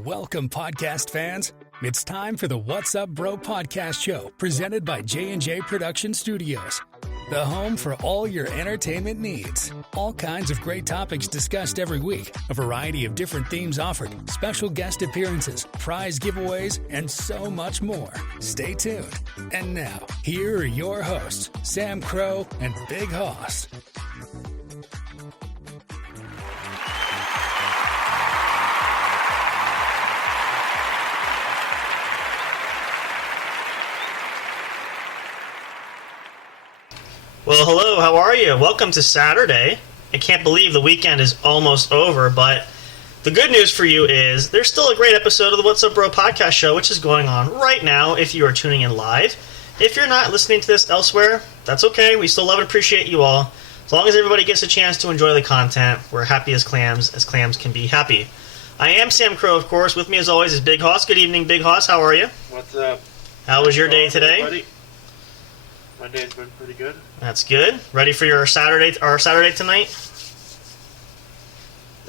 Welcome, podcast fans. It's time for the What's Up Bro podcast show, presented by J&J Production Studios, the home for all your entertainment needs. All kinds of great topics discussed every week, a variety of different themes offered, special guest appearances, prize giveaways, and so much more. Stay tuned. And now, here are your hosts, Sam Crow and Big Hoss. Well, hello, how are you? Welcome to Saturday. I can't believe the weekend is almost over, but the good news for you is there's still a great episode of the What's Up Bro podcast show, which is going on right now if you are tuning in live. If you're not listening to this elsewhere, that's okay. We still love and appreciate you all. As long as everybody gets a chance to enjoy the content, we're happy as clams can be happy. I am Sam Crow, of course. With me, as always, is Big Hoss. Good evening, Big Hoss. How are you? What's up? How was your day today? Everybody? My day's been pretty good. That's good. Ready for your Saturday tonight?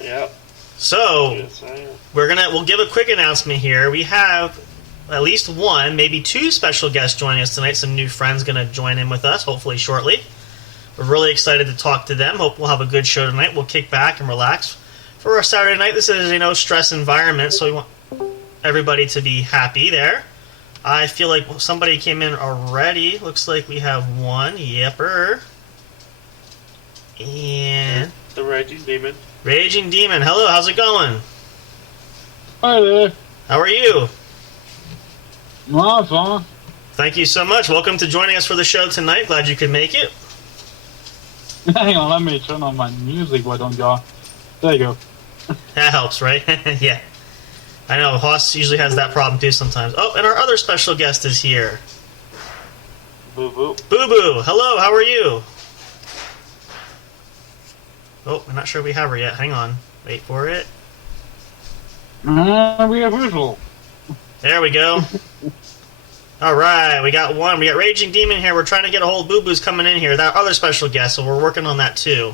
Yep. So, Yes, I am. we'll give a quick announcement here. We have at least one, maybe two special guests joining us tonight. Some new friends going to join in with us, hopefully shortly. We're really excited to talk to them. Hope we'll have a good show tonight. We'll kick back and relax. For our Saturday night, this is a no-stress environment, so we want everybody to be happy there. I feel like somebody came in already. Looks like we have one. Yepper. And The Raging Demon. Raging Demon. Hello, how's it going? Hi there. How are you? Well, fine. Thank you so much. Welcome to joining us for the show tonight. Glad you could make it. Hang on, let me turn on my music, why don't y'all? There you go. That helps, right? Yeah. I know, Hoss usually has that problem too sometimes. Oh, and our other special guest is here. Boo Boo. Boo Boo, hello, how are you? Oh, we're not sure we have her yet. Hang on. Wait for it. We have visual. There we go. Alright, we got one. We got Raging Demon here. We're trying to get a hold of Boo Boo's coming in here. That other special guest, so we're working on that too.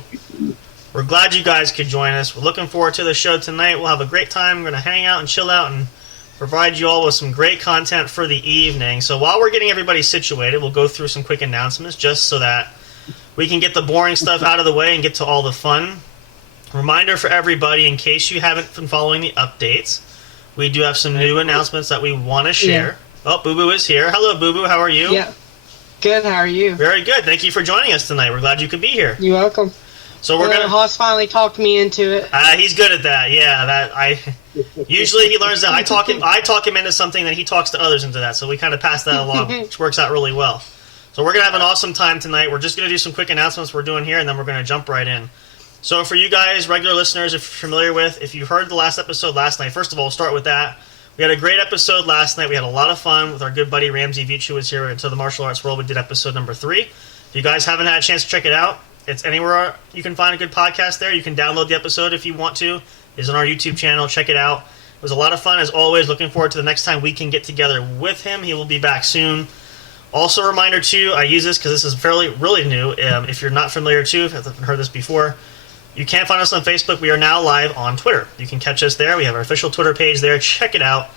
We're glad you guys could join us. We're looking forward to the show tonight. We'll have a great time. We're going to hang out and chill out and provide you all with some great content for the evening. So while we're getting everybody situated, we'll go through some quick announcements just so that we can get the boring stuff out of the way and get to all the fun. Reminder for everybody, in case you haven't been following the updates, we do have some new announcements that we want to share. Yeah. Oh, Boo Boo is here. Hello, Boo Boo. How are you? Yeah. Good. How are you? Very good. Thank you for joining us tonight. We're glad you could be here. You're welcome. So we're gonna. Hoss finally talked me into it. He's good at that. Yeah, usually he learns that. I talk him into something, then he talks to others into that. So we kind of pass that along, which works out really well. So we're gonna have an awesome time tonight. We're just gonna do some quick announcements we're doing here, and then we're gonna jump right in. So for you guys, regular listeners, if you're familiar with, if you heard the last episode last night, first of all, we'll start with that. We had a great episode last night. We had a lot of fun with our good buddy Ramsey Veach, who was here into the martial arts world. We did episode number 3. If you guys haven't had a chance to check it out, it's anywhere you can find a good podcast there. You can download the episode if you want to. It's on our YouTube channel. Check it out. It was a lot of fun, as always. Looking forward to the next time we can get together with him. He will be back soon. Also, a reminder, too, I use this because this is really new. If you're not familiar, too, if you haven't heard this before, you can find us on Facebook. We are now live on Twitter. You can catch us there. We have our official Twitter page there. Check it out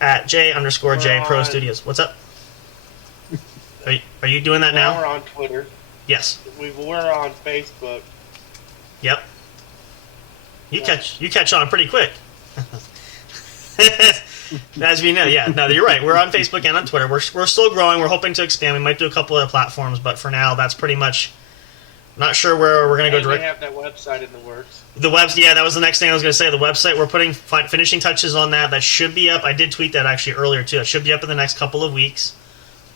at J_J Pro Studios. What's up? Are you doing that now? We're on Twitter. Yes. We're on Facebook. Yep. You catch on pretty quick. As we know, yeah. No, you're right. We're on Facebook and on Twitter. We're still growing. We're hoping to expand. We might do a couple of platforms, but for now, that's pretty much. Not sure where we're going to go direct. We have that website in the works. Yeah, that was the next thing I was going to say. The website, we're putting finishing touches on that. That should be up. I did tweet that actually earlier too. It should be up in the next couple of weeks.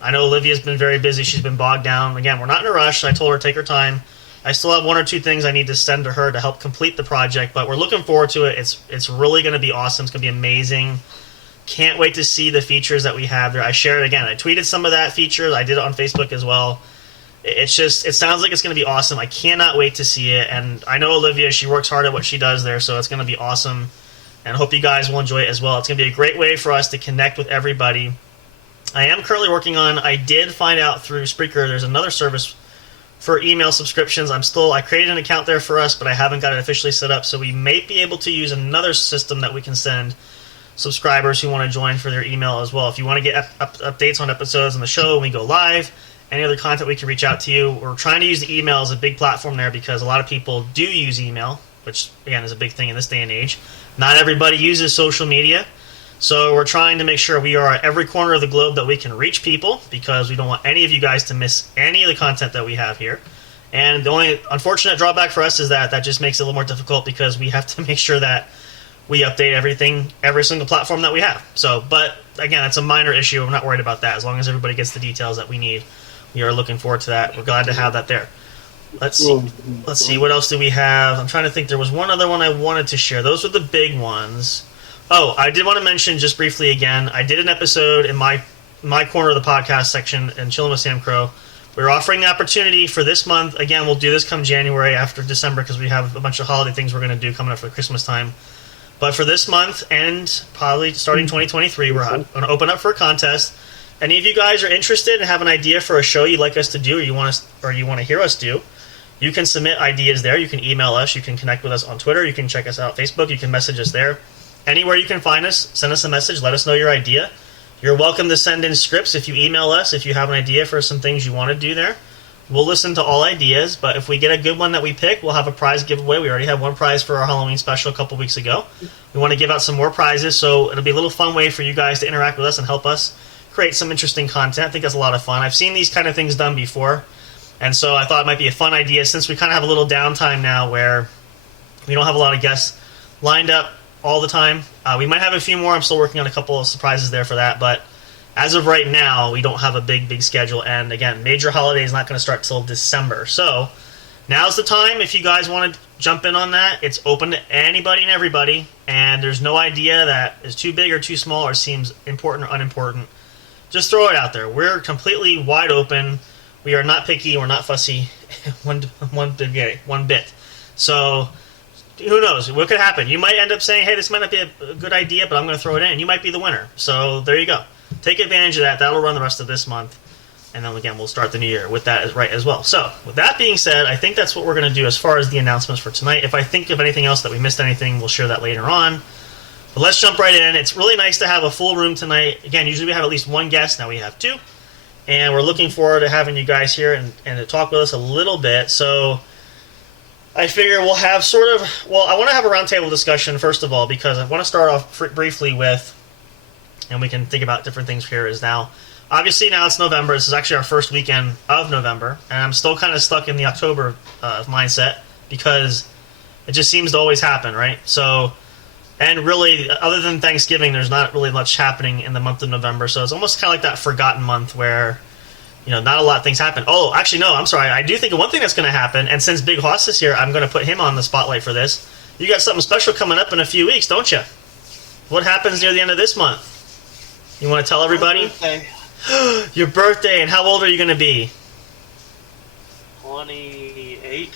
I know Olivia's been very busy. She's been bogged down. Again, we're not in a rush. I told her to take her time. I still have 1 or 2 things I need to send to her to help complete the project, but we're looking forward to it. It's really going to be awesome. It's going to be amazing. Can't wait to see the features that we have there. I shared it again. I tweeted some of that feature. I did it on Facebook as well. It sounds like it's going to be awesome. I cannot wait to see it. And I know Olivia, she works hard at what she does there, so it's going to be awesome. And I hope you guys will enjoy it as well. It's going to be a great way for us to connect with everybody. I am currently working on, I did find out through Spreaker, there's another service for email subscriptions. I created an account there for us, but I haven't got it officially set up. So we may be able to use another system that we can send subscribers who want to join for their email as well. If you want to get updates on episodes on the show when we go live, any other content, we can reach out to you. We're trying to use the email as a big platform there because a lot of people do use email, which, again, is a big thing in this day and age. Not everybody uses social media, so we're trying to make sure we are at every corner of the globe that we can reach people because we don't want any of you guys to miss any of the content that we have here. And the only unfortunate drawback for us is that just makes it a little more difficult because we have to make sure that we update everything, every single platform that we have. So, but again, it's a minor issue. I'm not worried about that. As long as everybody gets the details that we need, we are looking forward to that. We're glad to have that there. Let's see. What else do we have? I'm trying to think. There was one other one I wanted to share. Those were the big ones. Oh, I did want to mention just briefly again, I did an episode in my corner of the podcast section in Chillin' with Sam Crow. We're offering the opportunity for this month. Again, we'll do this come January after December because we have a bunch of holiday things we're going to do coming up for Christmas time. But for this month and probably starting 2023, we're going to open up for a contest. Any of you guys are interested and have an idea for a show you'd like us to do or you want to hear us do, you can submit ideas there. You can email us. You can connect with us on Twitter. You can check us out on Facebook. You can message us there. Anywhere you can find us, send us a message. Let us know your idea. You're welcome to send in scripts if you email us, if you have an idea for some things you want to do there. We'll listen to all ideas, but if we get a good one that we pick, we'll have a prize giveaway. We already had one prize for our Halloween special a couple weeks ago. We want to give out some more prizes, so it'll be a little fun way for you guys to interact with us and help us create some interesting content. I think that's a lot of fun. I've seen these kind of things done before, and so I thought it might be a fun idea since we kind of have a little downtime now where we don't have a lot of guests lined up all the time. We might have a few more. I'm still working on a couple of surprises there for that, but as of right now, we don't have a big schedule. And again, major holiday is not going to start till December. So now's the time. If you guys want to jump in on that, it's open to anybody and everybody. And there's no idea that is too big or too small or seems important or unimportant. Just throw it out there. We're completely wide open. We are not picky. We're not fussy one bit. So who knows? What could happen? You might end up saying, hey, this might not be a good idea, but I'm going to throw it in. You might be the winner. So there you go. Take advantage of that. That'll run the rest of this month. And then, again, we'll start the new year with that right as well. So, with that being said, I think that's what we're going to do as far as the announcements for tonight. If I think of anything else that we missed anything, we'll share that later on. But let's jump right in. It's really nice to have a full room tonight. Again, usually we have at least one guest. Now we have two. And we're looking forward to having you guys here and to talk with us a little bit. So I figure we'll have I want to have a roundtable discussion, first of all, because I want to start off briefly with, and we can think about different things here is now. Obviously, now it's November. This is actually our first weekend of November, and I'm still kind of stuck in the October mindset because it just seems to always happen, right? So, and really, other than Thanksgiving, there's not really much happening in the month of November, so it's almost kind of like that forgotten month where, not a lot of things happen. Oh, actually, no, I'm sorry. I do think of one thing that's going to happen, and since Big Hoss is here, I'm going to put him on the spotlight for this. You got something special coming up in a few weeks, don't you? What happens near the end of this month? You want to tell everybody? My birthday. Your birthday, and how old are you going to be? 28.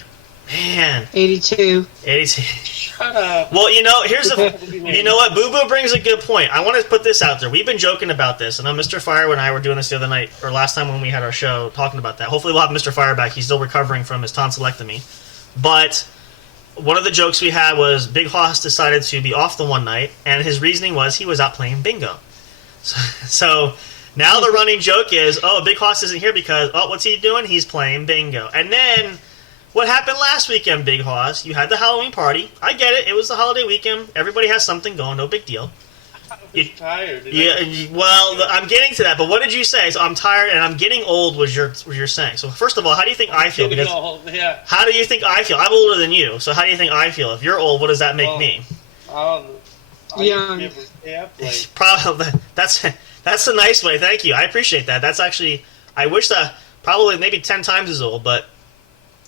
Man. 82. 82. Shut up. Well, you know what? Boo Boo brings a good point. I want to put this out there. We've been joking about this. I know Mr. Fire and I were doing this the other night, or last time when we had our show, talking about that. Hopefully we'll have Mr. Fire back. He's still recovering from his tonsillectomy. But one of the jokes we had was Big Hoss decided to be off the one night, and his reasoning was he was out playing bingo. So now the running joke is, Big Hoss isn't here because, what's he doing? He's playing bingo. And then, what happened last weekend, Big Hoss? You had the Halloween party. I get it. It was the holiday weekend. Everybody has something going. No big deal. I was tired. I'm getting to that. But what did you say? So I'm tired and I'm getting old was you're saying. So first of all, how do you think I feel? Because yeah. How do you think I feel? I'm older than you. So how do you think I feel? If you're old, what does that make me? Young. Probably that's a nice way. Thank you. I appreciate that. That's actually, I wish that probably maybe 10 times as old, but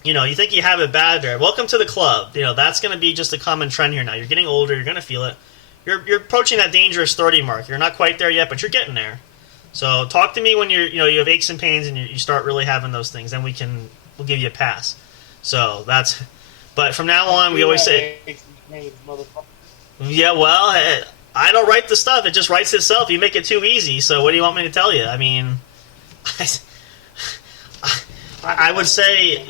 you think you have it bad there. Welcome to the club. That's going to be just a common trend here now. You're getting older. You're going to feel it. You're approaching that dangerous 30 mark. You're not quite there yet, but you're getting there. So talk to me when you have aches and pains and you start really having those things, then we'll give you a pass. So but from now on, we always say, yeah, well, I don't write the stuff. It just writes itself. You make it too easy. So what do you want me to tell you? I mean, I would say,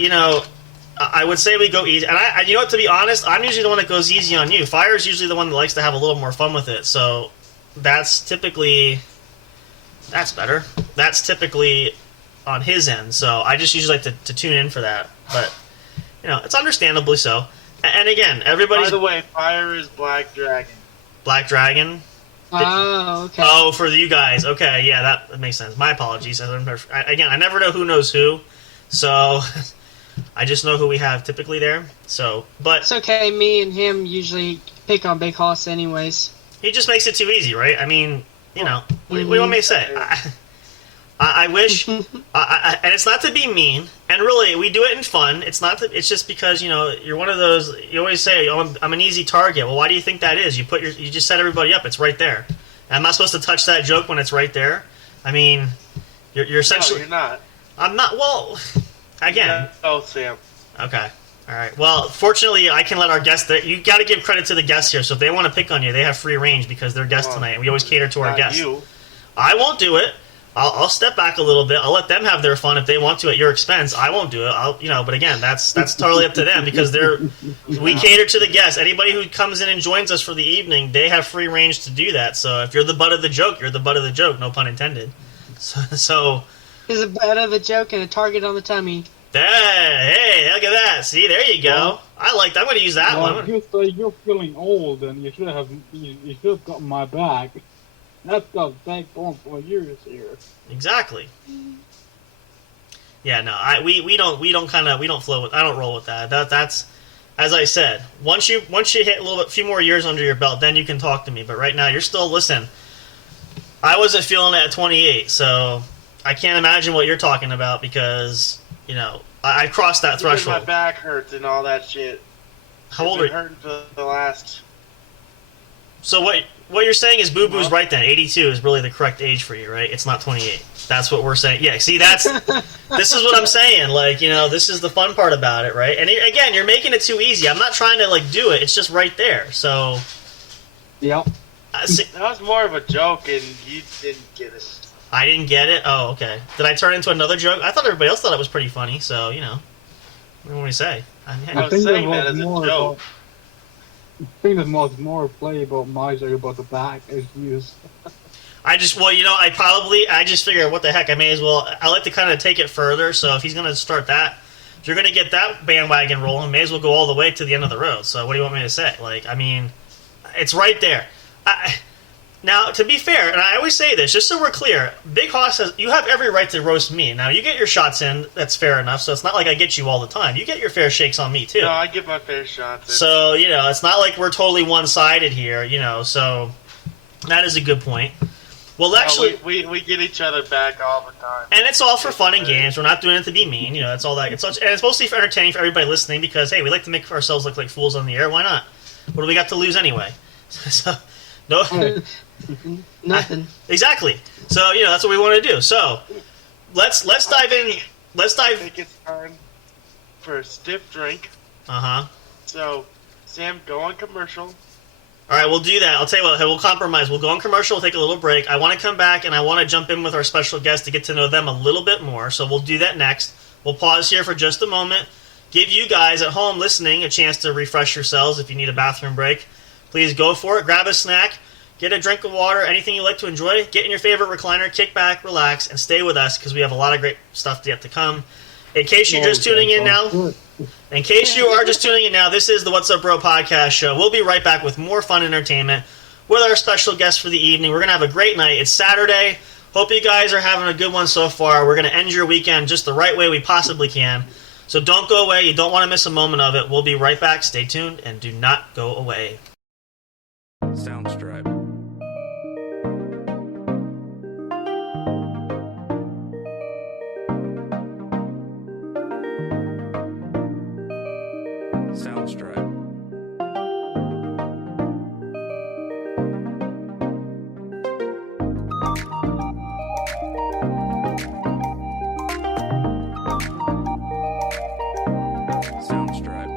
I would say we go easy. And to be honest, I'm usually the one that goes easy on you. Fire's usually the one that likes to have a little more fun with it. So that's typically on his end. So I just usually like to tune in for that. But it's understandably so. And again, everybody's. By the way, fire is Black Dragon. Black Dragon. Oh, okay. Oh, for you guys. Okay, yeah, that makes sense. My apologies. Again, I never know who knows who, so I just know who we have typically there. So, but It's okay. Me and him usually pick on Big Hoss anyways. he just makes it too easy, right? I mean, what do you want me to say? I wish, and it's not to be mean, and really, we do it in fun. It's not. It's just because you're one of those. You always say, "Oh, I'm an easy target." Well, why do you think that is? You just set everybody up. It's right there. And I'm not supposed to touch that joke when it's right there. I mean, you're essentially. No, you're not. I'm not. Well, again. Oh, Sam. Okay. All right. Well, fortunately, I can let our guests. You got to give credit to the guests here. So if they want to pick on you, they have free range because they're guests tonight, and we always cater to our Not guests. You. I won't do it. I'll step back a little bit. I'll let them have their fun if they want to at your expense. I won't do it. But again, that's totally up to them because we cater to the guests. Anybody who comes in and joins us for the evening, they have free range to do that. So if you're the butt of the joke, you're the butt of the joke. No pun intended. So He's a butt of the joke and a target on the tummy. hey, look at that. See, there you go. Well, I like that. I'm going to use that one. You're feeling old, and you should have gotten my back. That's the backbone for years here. Exactly. Yeah, no, we don't flow with. I don't roll with that. That's as I said. Once you hit a few more years under your belt, then you can talk to me. But right now, you're still listen. I wasn't feeling it at 28, so I can't imagine what you're talking about because I crossed that threshold. My back hurts and all that shit. How old are you? Hurting for the last. So what you're saying is Boo Boo's right then. 82 is really the correct age for you, right? It's not 28. That's what we're saying. Yeah, see, this is what I'm saying. Like, this is the fun part about it, right? And again, you're making it too easy. I'm not trying to, do it. It's just right there. So. Yep. That was more of a joke, and you didn't get it. I didn't get it? Oh, okay. Did I turn into another joke? I thought everybody else thought it was pretty funny, so, what do you want me to say? I was saying that as a joke. I think there's more play about my joke about the back issues. I just figure, what the heck, I like to kind of take it further, so if he's going to start that, if you're going to get that bandwagon rolling, may as well go all the way to the end of the road. So what do you want me to say? It's right there. Now, to be fair, and I always say this, just so we're clear, Big Hoss says, you have every right to roast me. Now, you get your shots in, that's fair enough, so it's not like I get you all the time. You get your fair shakes on me, too. No, I get my fair shots in. So, it's not like we're totally one-sided here, so that is a good point. Well, actually... We get each other back all the time. And it's all for fun and games. We're not doing it to be mean, it's all that. And it's mostly for entertaining for everybody listening because, hey, we like to make ourselves look like fools on the air. Why not? What do we got to lose anyway? So, no... Nothing. Exactly. So, that's what we want to do. So, let's dive in. I think it's time for a stiff drink. Uh-huh. So, Sam, go on commercial. All right, we'll do that. I'll tell you what, we'll compromise. We'll go on commercial, we'll take a little break. I want to come back, and I want to jump in with our special guest to get to know them a little bit more. So we'll do that next. We'll pause here for just a moment. Give you guys at home listening a chance to refresh yourselves if you need a bathroom break. Please go for it. Grab a snack. Get a drink of water, anything you like to enjoy. Get in your favorite recliner, kick back, relax, and stay with us because we have a lot of great stuff yet to come. In case you're just tuning in now, this is the What's Up Bro podcast show. We'll be right back with more fun entertainment with our special guest for the evening. We're going to have a great night. It's Saturday. Hope you guys are having a good one so far. We're going to end your weekend just the right way we possibly can. So don't go away. You don't want to miss a moment of it. We'll be right back. Stay tuned and do not go away. Soundstripe. Soundstripe. Soundstripe.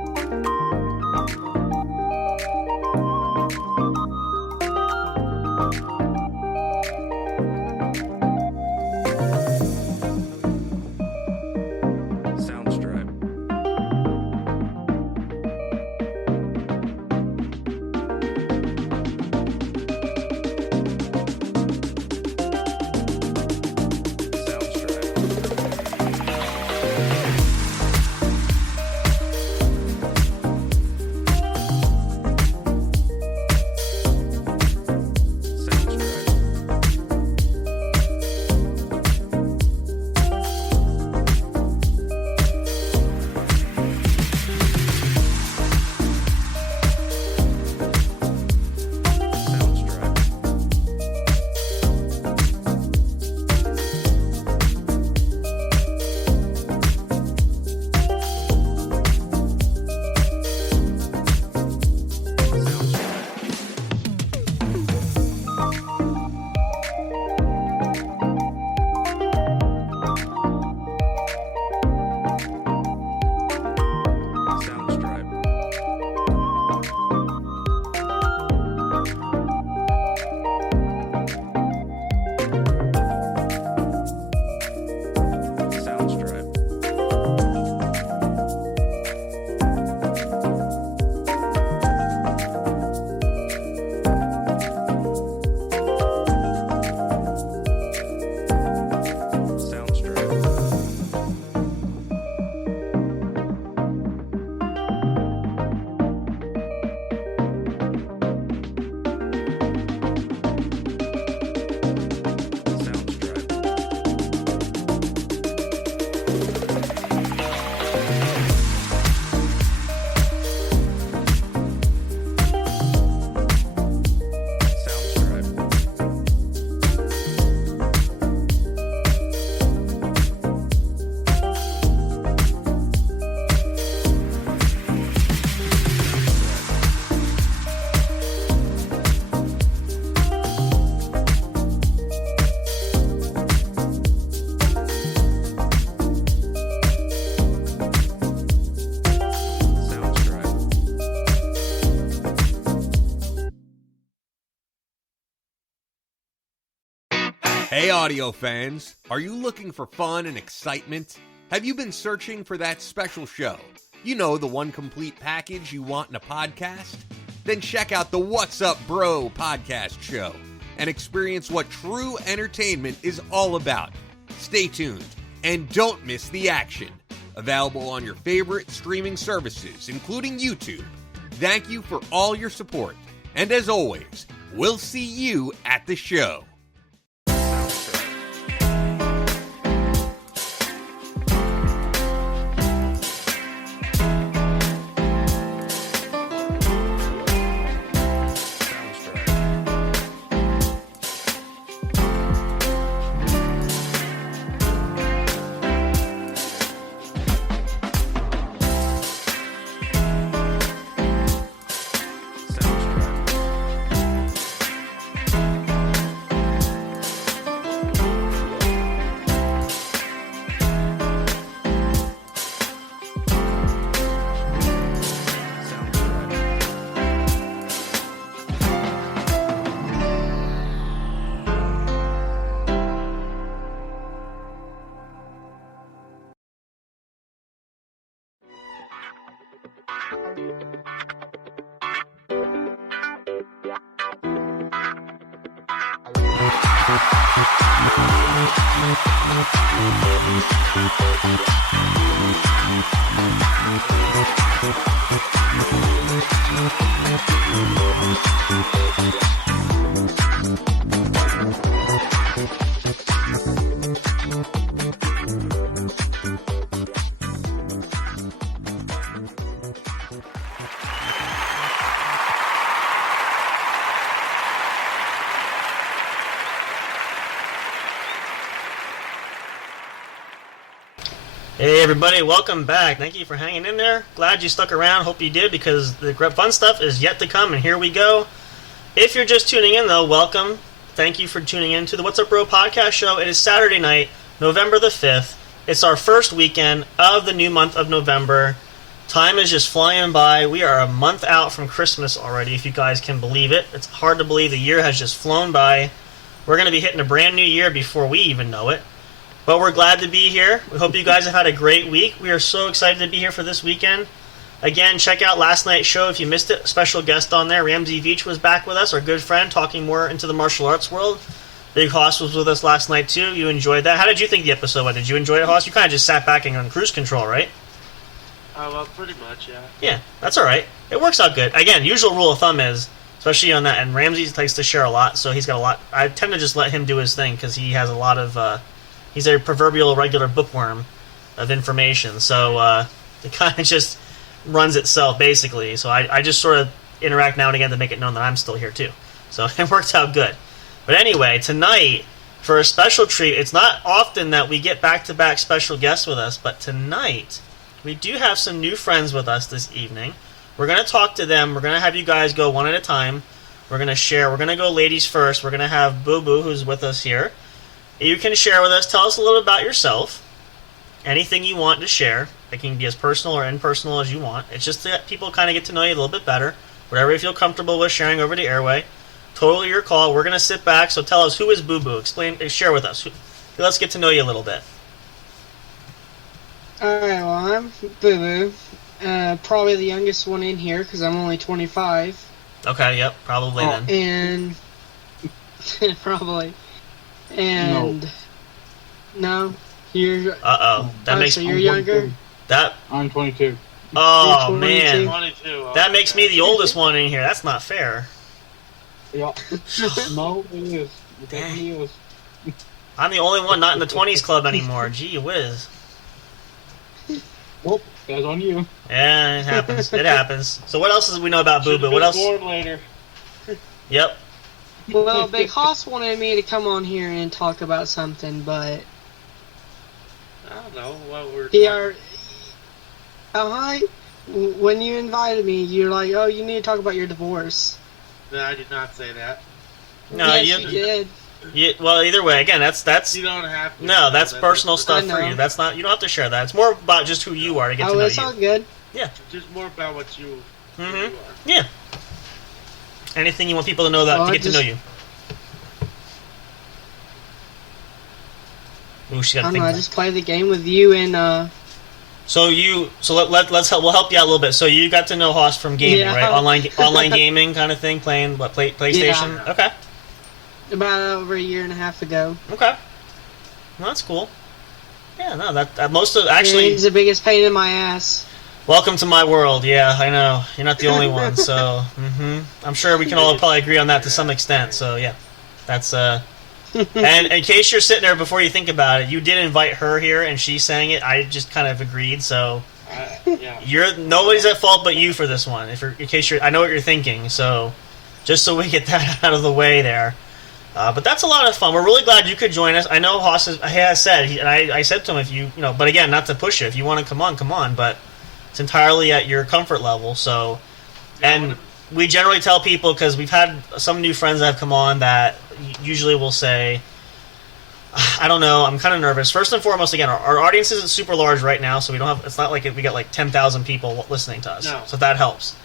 Hey, audio fans. Are you looking for fun and excitement? Have you been searching for that special show? You know, the one complete package you want in a podcast? Then check out the What's Up Bro podcast show and experience what true entertainment is all about. Stay tuned and don't miss the action. Available on your favorite streaming services, including YouTube. Thank you for all your support. And as always, we'll see you at the show. Hey everybody, welcome back. Thank you for hanging in there. Glad you stuck around. Hope you did, because the fun stuff is yet to come, and here we go. If you're just tuning in, though, welcome. Thank you for tuning in to the What's Up Bro podcast show. It is Saturday night, November the 5th. It's our first weekend of the new month of November. Time is just flying by. We are a month out from Christmas already, if you guys can believe it. It's hard to believe the year has just flown by. We're going to be hitting a brand new year before we even know it. But we're glad to be here. We hope you guys have had a great week. We are so excited to be here for this weekend. Again, check out last night's show if you missed it. Special guest on there, Ramsey Veach, was back with us, our good friend, talking more into the martial arts world. Big Hoss was with us last night, too. You enjoyed that. How did you think the episode went? Did you enjoy it, Hoss? You kind of just sat back and on cruise control, right? Well, pretty much, yeah. Yeah, that's all right. It works out good. Again, usual rule of thumb is, especially on that, and Ramsey likes to share a lot, so he's got a lot. I tend to just let him do his thing, because he has a lot of... he's a proverbial regular bookworm of information, so it kind of just runs itself, basically. So I just sort of interact now and again to make it known that I'm still here, too. So it worked out good. But anyway, tonight, for a special treat, it's not often that we get back-to-back special guests with us, but tonight, we do have some new friends with us this evening. We're going to talk to them. We're going to have you guys go one at a time. We're going to share. We're going to go ladies first. We're going to have Boo Boo, who's with us here. You can share with us. Tell us a little about yourself. Anything you want to share. It can be as personal or impersonal as you want. It's just that people kind of get to know you a little bit better. Whatever you feel comfortable with sharing over the airway. Totally your call. We're going to sit back. So tell us, who is Boo Boo? Share with us. Let's get to know you a little bit. Alright, well, I'm Boo Boo. Probably the youngest one in here, because I'm only 25. Okay, yep, probably then. And... probably. And... No. You're... Uh-oh. That makes... So you're younger? That... I'm 22. Oh, You're 22? man. 22. That makes me the oldest one in here. That's not fair. Yeah. No, it is. It definitely is. I'm the only one not in the 20s club anymore. Gee whiz. Well, that's on you. Yeah, it happens. It happens. So what else do we know about Boo Boo? What else? Born later. Yep. Well, Big Hoss wanted me to come on here and talk about something, but... I don't know what we're... When you invited me, you're like, oh, you need to talk about your divorce. No, I did not say that. No, yes, you did. Well, either way, again, that's You don't have to. no, that's personal stuff I for know. you. That's not. You don't have to share that. It's more about just who you are to get to Oh, know it's you. all good. Yeah. Just more about what you, who you Mhm. are. Yeah. Anything you want people to know that Well, to get to know you. Ooh, she got I to don't think. know. I About it. just play the game with you and Let's help. We'll help you out a little bit. So you got to know Haas from gaming, Yeah. right? Online gaming kind of thing, playing PlayStation. Yeah. Okay. about over a year and a half ago. Okay. Well, that's cool. Yeah, no, that most of actually. He's the biggest pain in my ass. Welcome to my world. Yeah, I know you're not the only one. So, I'm sure we can all probably agree on that to some extent. So yeah, that's And in case you're sitting there before you think about it, you did invite her here, and she's saying it. I just kind of agreed. So Yeah. nobody's at fault but you for this one. In case I know what you're thinking. So just so we get that out of the way there. But that's a lot of fun. We're really glad you could join us. I know Haas has said, and I said to him, if you know, but again, not to push it. If you want to come on. But it's entirely at your comfort level. So, and we generally tell people, because we've had some new friends that have come on that usually will say, I don't know, I'm kind of nervous. First and foremost, again, our audience isn't super large right now, so we don't have. It's not like we got like 10,000 people listening to us. No. So that helps.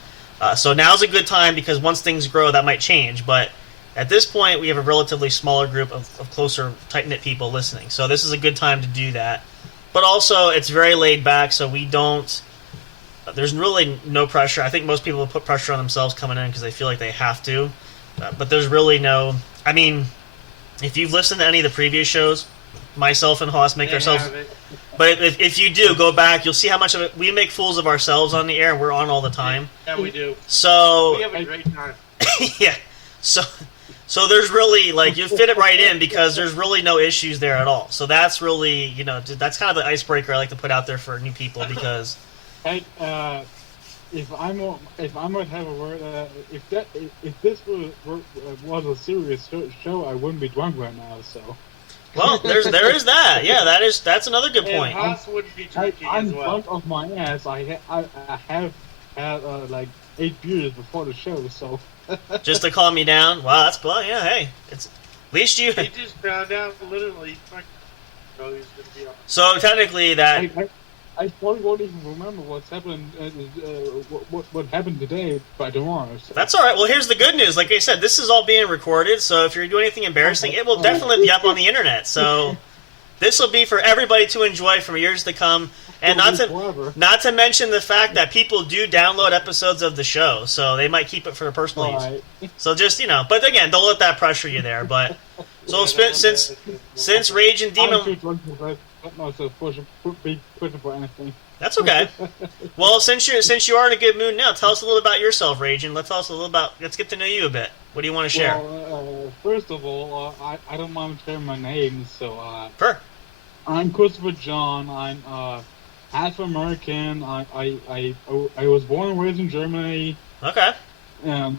So now's a good time, because once things grow, that might change. But at this point, we have a relatively smaller group of closer, tight-knit people listening. So this is a good time to do that. But also, it's very laid back, so we don't. There's really no pressure. I think most people put pressure on themselves coming in because they feel like they have to. But there's really no. I mean, if you've listened to any of the previous shows, myself and Haas make ourselves. But if you do, go back, you'll see how much of it we make fools of ourselves on the air, and we're on all the time. Yeah, we do. So We have a great time. yeah, so there's really, like, you fit it right in because there's really no issues there at all. So that's really, that's kind of the icebreaker I like to put out there for new people, because Hey, if I might have a word, if this was a serious show, I wouldn't be drunk right now. So. Well, there is that. Yeah, that's another good And point. Haas would be drinking I'm as well. drunk off my ass. I have had like 8 beers before the show, so. Just to calm you down. Wow, that's cool. Yeah, hey, it's at least you. He just found out literally. So he's gonna be on. So technically, that I probably won't even remember what's happened. What happened today by tomorrow. So. that's all right. Well, here's the good news. Like I said, this is all being recorded. So if you're doing anything embarrassing, it will definitely be up on the internet. So this will be for everybody to enjoy from years to come. And not to mention the fact that people do download episodes of the show, so they might keep it for their personal use. So just but again, don't let that pressure you there. But so since Rage and I'm Demon, too drunk to let myself be pushing for anything. that's okay. Well, since you are in a good mood now, tell us a little about yourself, Rage, and let's get to know you a bit. What do you want to share? Well, first of all, I don't mind sharing my name. So Sure. I'm Christopher John. I'm half American. I was born and raised in Germany. Okay. And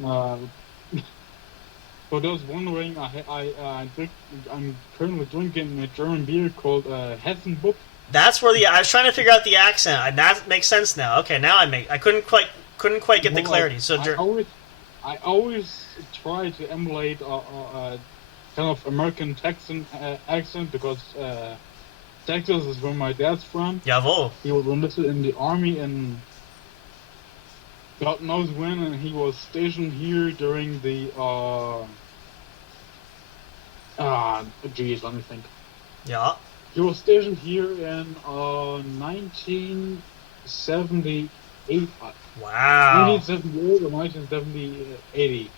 for those wondering, I'm currently drinking a German beer called Hessenbuck. That's where I was trying to figure out the accent, and that makes sense now. Okay, now I couldn't quite get the clarity. So I always try to emulate a kind of American Texan accent, because Texas is where my dad's from. Jawohl. He was enlisted in the army and God knows when, and he was stationed here during the geez, let me think. Yeah. He was stationed here in 1978. Wow. 1978 or 1980.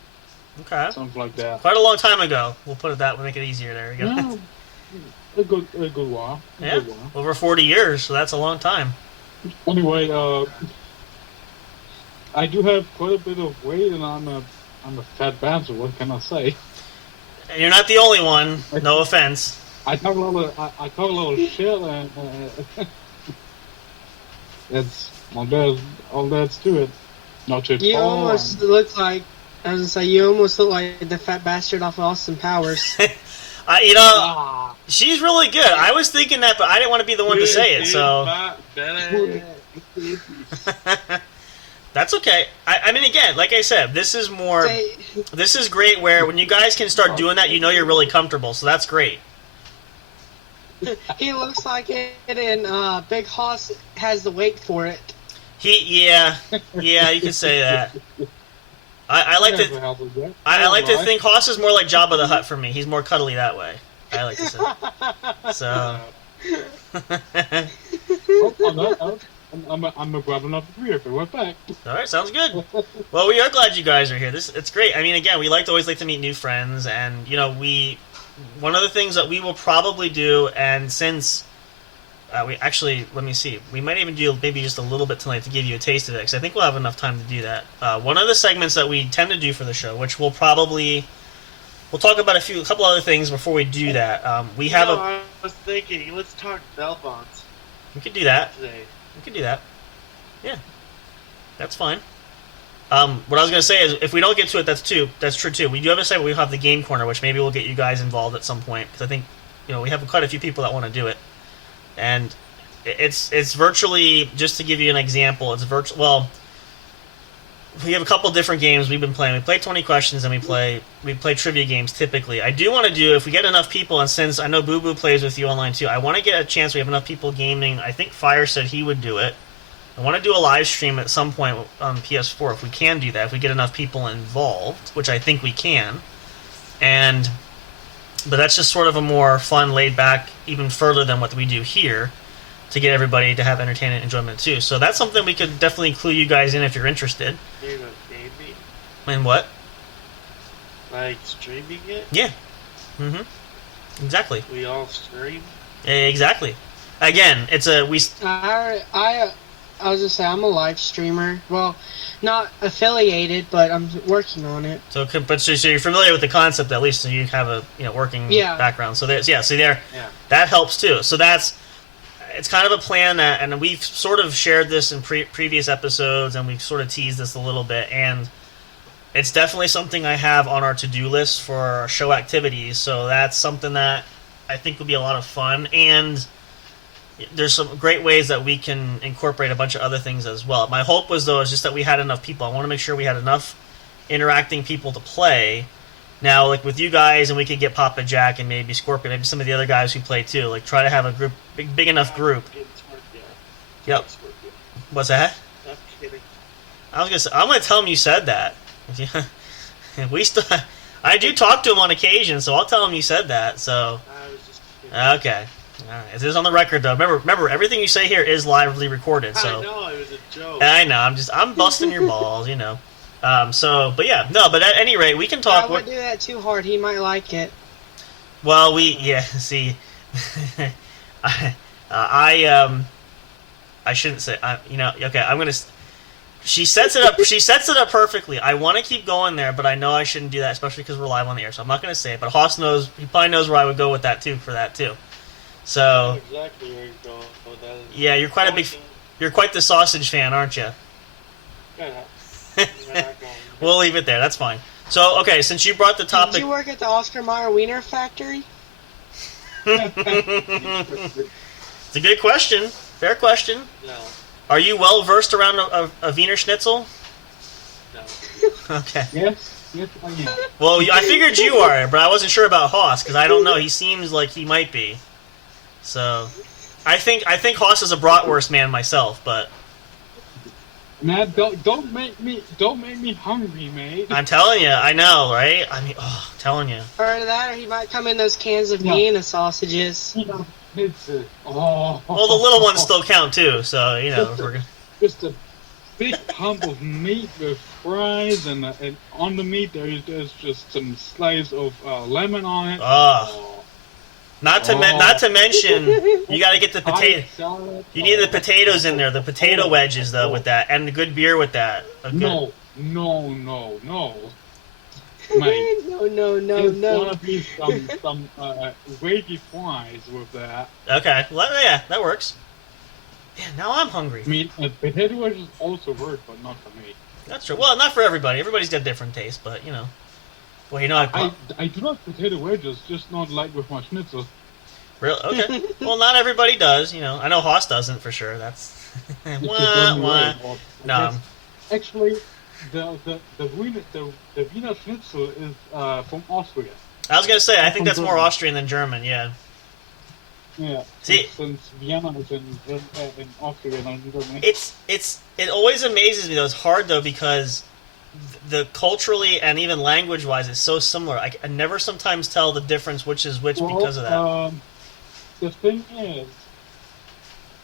Okay. Something like that. Quite a long time ago. We'll put it that way, make it easier. There we go. Yeah, a good while. Yeah. Over 40 years, so that's a long time. Anyway, I do have quite a bit of weight, and I'm a fat bastard. What can I say? And you're not the only one. No offense. I talk a lot of shit, and that's all that's to it. Not too You tall. almost look like, I was gonna say, you almost look like the fat bastard off of Austin Powers. She's really good. I was thinking that, but I didn't want to be the one to say it, so that's okay. I mean, again, like I said, this is great where when you guys can start doing that, you're really comfortable, so that's great. He looks like it, and Big Hoss has the weight for it. Yeah, you can say that. I like to think Hoss is more like Jabba the Hutt for me. He's more cuddly that way. I like to say. So. I'm gonna grab another beer if we're back. All right, sounds good. Well, we are glad you guys are here. It's great. I mean, again, we always like to meet new friends, and one of the things that we will probably do, and since we actually, let me see, we might even do maybe just a little bit tonight to give you a taste of it, because I think we'll have enough time to do that. One of the segments that we tend to do for the show, which we'll talk about a couple other things before we do that. I was thinking, let's talk bell bonds. We could do that. Today. We could do that. Yeah, that's fine. What I was going to say is, if we don't get to it, that's true too. We do have a segment. We have the game corner, which maybe we'll get you guys involved at some point, because I think we have quite a few people that want to do it, and it's virtually, just to give you an example, it's virtual. Well, we have a couple different games we've been playing. We play 20 questions, and we play trivia games typically. I do want to do, if we get enough people, and since I know Boo Boo plays with you online too, I want to get a chance. We have enough people gaming. I think Fire said he would do it. I want to do a live stream at some point on PS4 if we can do that. If we get enough people involved, which I think we can, but that's just sort of a more fun, laid back, even further than what we do here, to get everybody to have entertainment and enjoyment too. So that's something we could definitely include you guys in if you're interested. You're gonna game me? And what? Like streaming it? Yeah. Mm-hmm. Exactly. We all stream? Exactly. Again, it's a... I was gonna say, I'm a live streamer. Well, not affiliated, but I'm working on it. So you're familiar with the concept, at least, so you have a working background. So that helps too. So it's kind of a plan that, and we've sort of shared this in previous episodes, and we've sort of teased this a little bit, and it's definitely something I have on our to-do list for our show activities. So that's something that I think will be a lot of fun, and there's some great ways that we can incorporate a bunch of other things as well. My hope was, though, is just that we had enough people. I want to make sure we had enough interacting people to play. Now, like with you guys, and we could get Papa Jack and maybe Scorpion, maybe some of the other guys who play too. Like, try to have a group, big enough group. Yep. What's that? I'm kidding. I'm gonna tell him you said that. I do talk to him on occasion, so I'll tell him you said that. So. I was just kidding. Okay. All right. It is on the record, though. Remember, everything you say here is lively recorded. So. I know, it was a joke. I know. I'm busting your balls, but at any rate, we can talk. I wouldn't do that too hard. He might like it. Well, see, I shouldn't say. Okay. I'm gonna. She sets it up. She sets it up perfectly. I want to keep going there, but I know I shouldn't do that, especially because we're live on the air. So I'm not gonna say it. But Haas knows. He probably knows where I would go with that too. For that too. So. I know exactly where you're going with that. Yeah, you're quite a big. You're quite the sausage fan, aren't you? We'll leave it there. That's fine. So, okay, since you brought the topic... Did you work at the Oscar Mayer Wiener Factory? It's a good question. Fair question. No. Are you well versed around a Wiener Schnitzel? No. Okay. Yes, I am. Well, I figured you are, but I wasn't sure about Haas, because I don't know. He seems like he might be. So, I think Haas is a bratwurst man myself, but... Man, don't make me hungry, mate. I'm telling you, I know, right? I mean, I'm telling you. Or that, or he might come in those cans of Vienna sausages. Well, the little ones still count too, so we're gonna... Just a big hump of meat with fries, and on the meat there's just some slice of lemon on it. Not to mention, you got to get the potato. You need the potatoes in there, the potato wedges though, with that, and the good beer with that. No. Mate, no. There's gonna be some wavy fries with that. Okay, well, yeah, that works. Yeah, now I'm hungry. I mean, potato wedges also work, but not for me. That's true. Well, not for everybody. Everybody's got different tastes, but Well, I do like potato wedges, just not like with my schnitzel. Really? Okay. Well, not everybody does. I know Haas doesn't for sure. That's wah. No. Actually, the Wiener Schnitzel is from Austria. I was gonna say I think that's more Austrian than German. Yeah. Yeah. See, since Vienna is in Austria, not in Germany. It always amazes me though. It's hard though because the culturally and even language-wise, it's so similar. I never sometimes tell the difference which is which because of that. The thing is,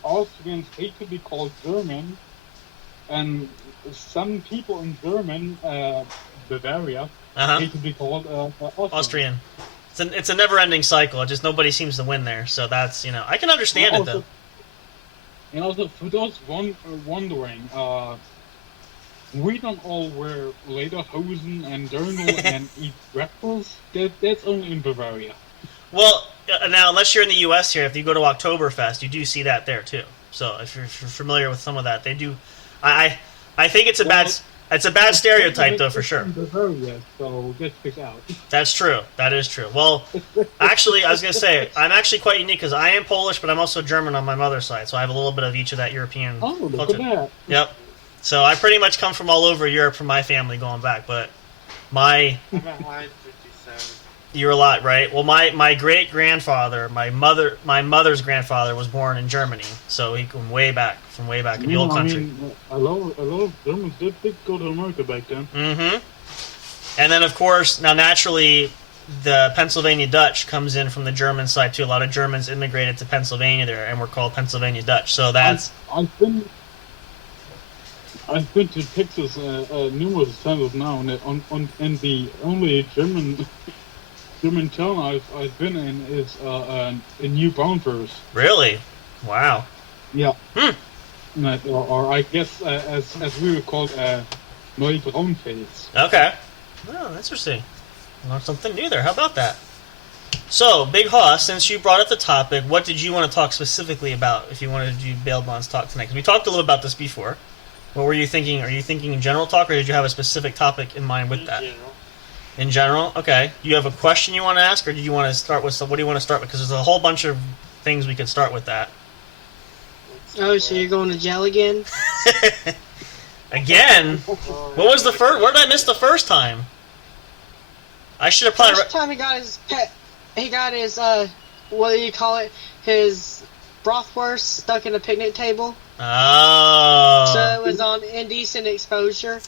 Austrians hate to be called German, and some people in German, Bavaria, hate to be called Austrian. It's a never-ending cycle. It just nobody seems to win there. So that's I can understand it though. And also, for those wondering, we don't all wear lederhosen and dirndl and eat breakfast. That's only in Bavaria. Well, now unless you're in the U.S. here, if you go to Oktoberfest, you do see that there too. So if you're familiar with some of that, they do. I think it's a bad stereotype though for sure. Bavaria, so get fixed out. That's true. That is true. Well, actually, I was gonna say I'm actually quite unique because I am Polish, but I'm also German on my mother's side, so I have a little bit of each of that European look culture. at that. Yep. So I pretty much come from all over Europe from my family going back, but I'm at line 57. You're a lot, right? Well, my great grandfather, my mother's grandfather was born in Germany, so he came way back in the old country. I mean, a lot of Germans did go to America back then. Mm-hmm. And then, of course, now naturally, the Pennsylvania Dutch comes in from the German side too. A lot of Germans immigrated to Pennsylvania there, and we're called Pennsylvania Dutch. So that's. I've been to Texas numerous times now, and the only German town I've been in is in New Braunfels. Really? Wow. Yeah. Or I guess as we would call Neue Braunfels. Okay. Oh, that's interesting. Learned something new there. How about that? So, Big Hoss, since you brought up the topic, what did you want to talk specifically about if you wanted to do bail bonds talk tonight? Because we talked a little about this before. What were you thinking? Are you thinking general talk, or did you have a specific topic in mind with that? General. In general? Okay. Do you have a question you want to ask, or do you want to start with what do you want to start with? Because there's a whole bunch of things we could start with that. Oh, so you're going to jail again? Again? What was the first? Where did I miss the first time? I should have probably. First time he got his pet, he got his what do you call it? His brothwurst stuck in a picnic table. Oh. So it was on indecent exposure.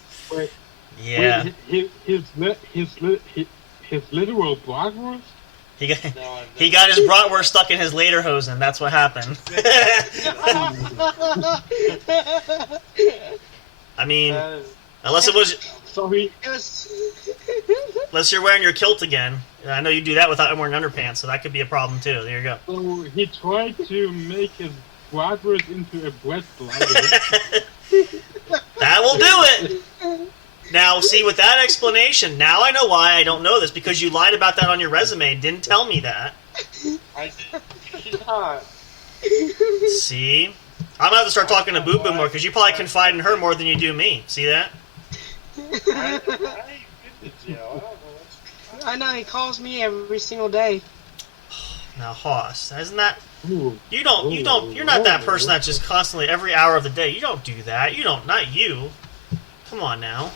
Yeah. Wait, his literal bratwurst? He got his bratwurst stuck in his lederhosen. That's what happened. I mean, unless it was. Sorry. It was. Unless you're wearing your kilt again. I know you do that without wearing underpants, so that could be a problem too. There you go. So he tried to make his bratwurst into a bread slider. That will do it. Now, see, with that explanation, now I know why I don't know this, because you lied about that on your resume and didn't tell me that. I did not. See? I'm going to have to start talking to Boo Boo more, because you probably confide in her more than you do me. See that? I ain't been to jail. I don't know what's. I know he calls me every single day. Now, Hoss, isn't that... Ooh. You're not that person that just constantly, every hour of the day, you don't do that. Not you. Come on now.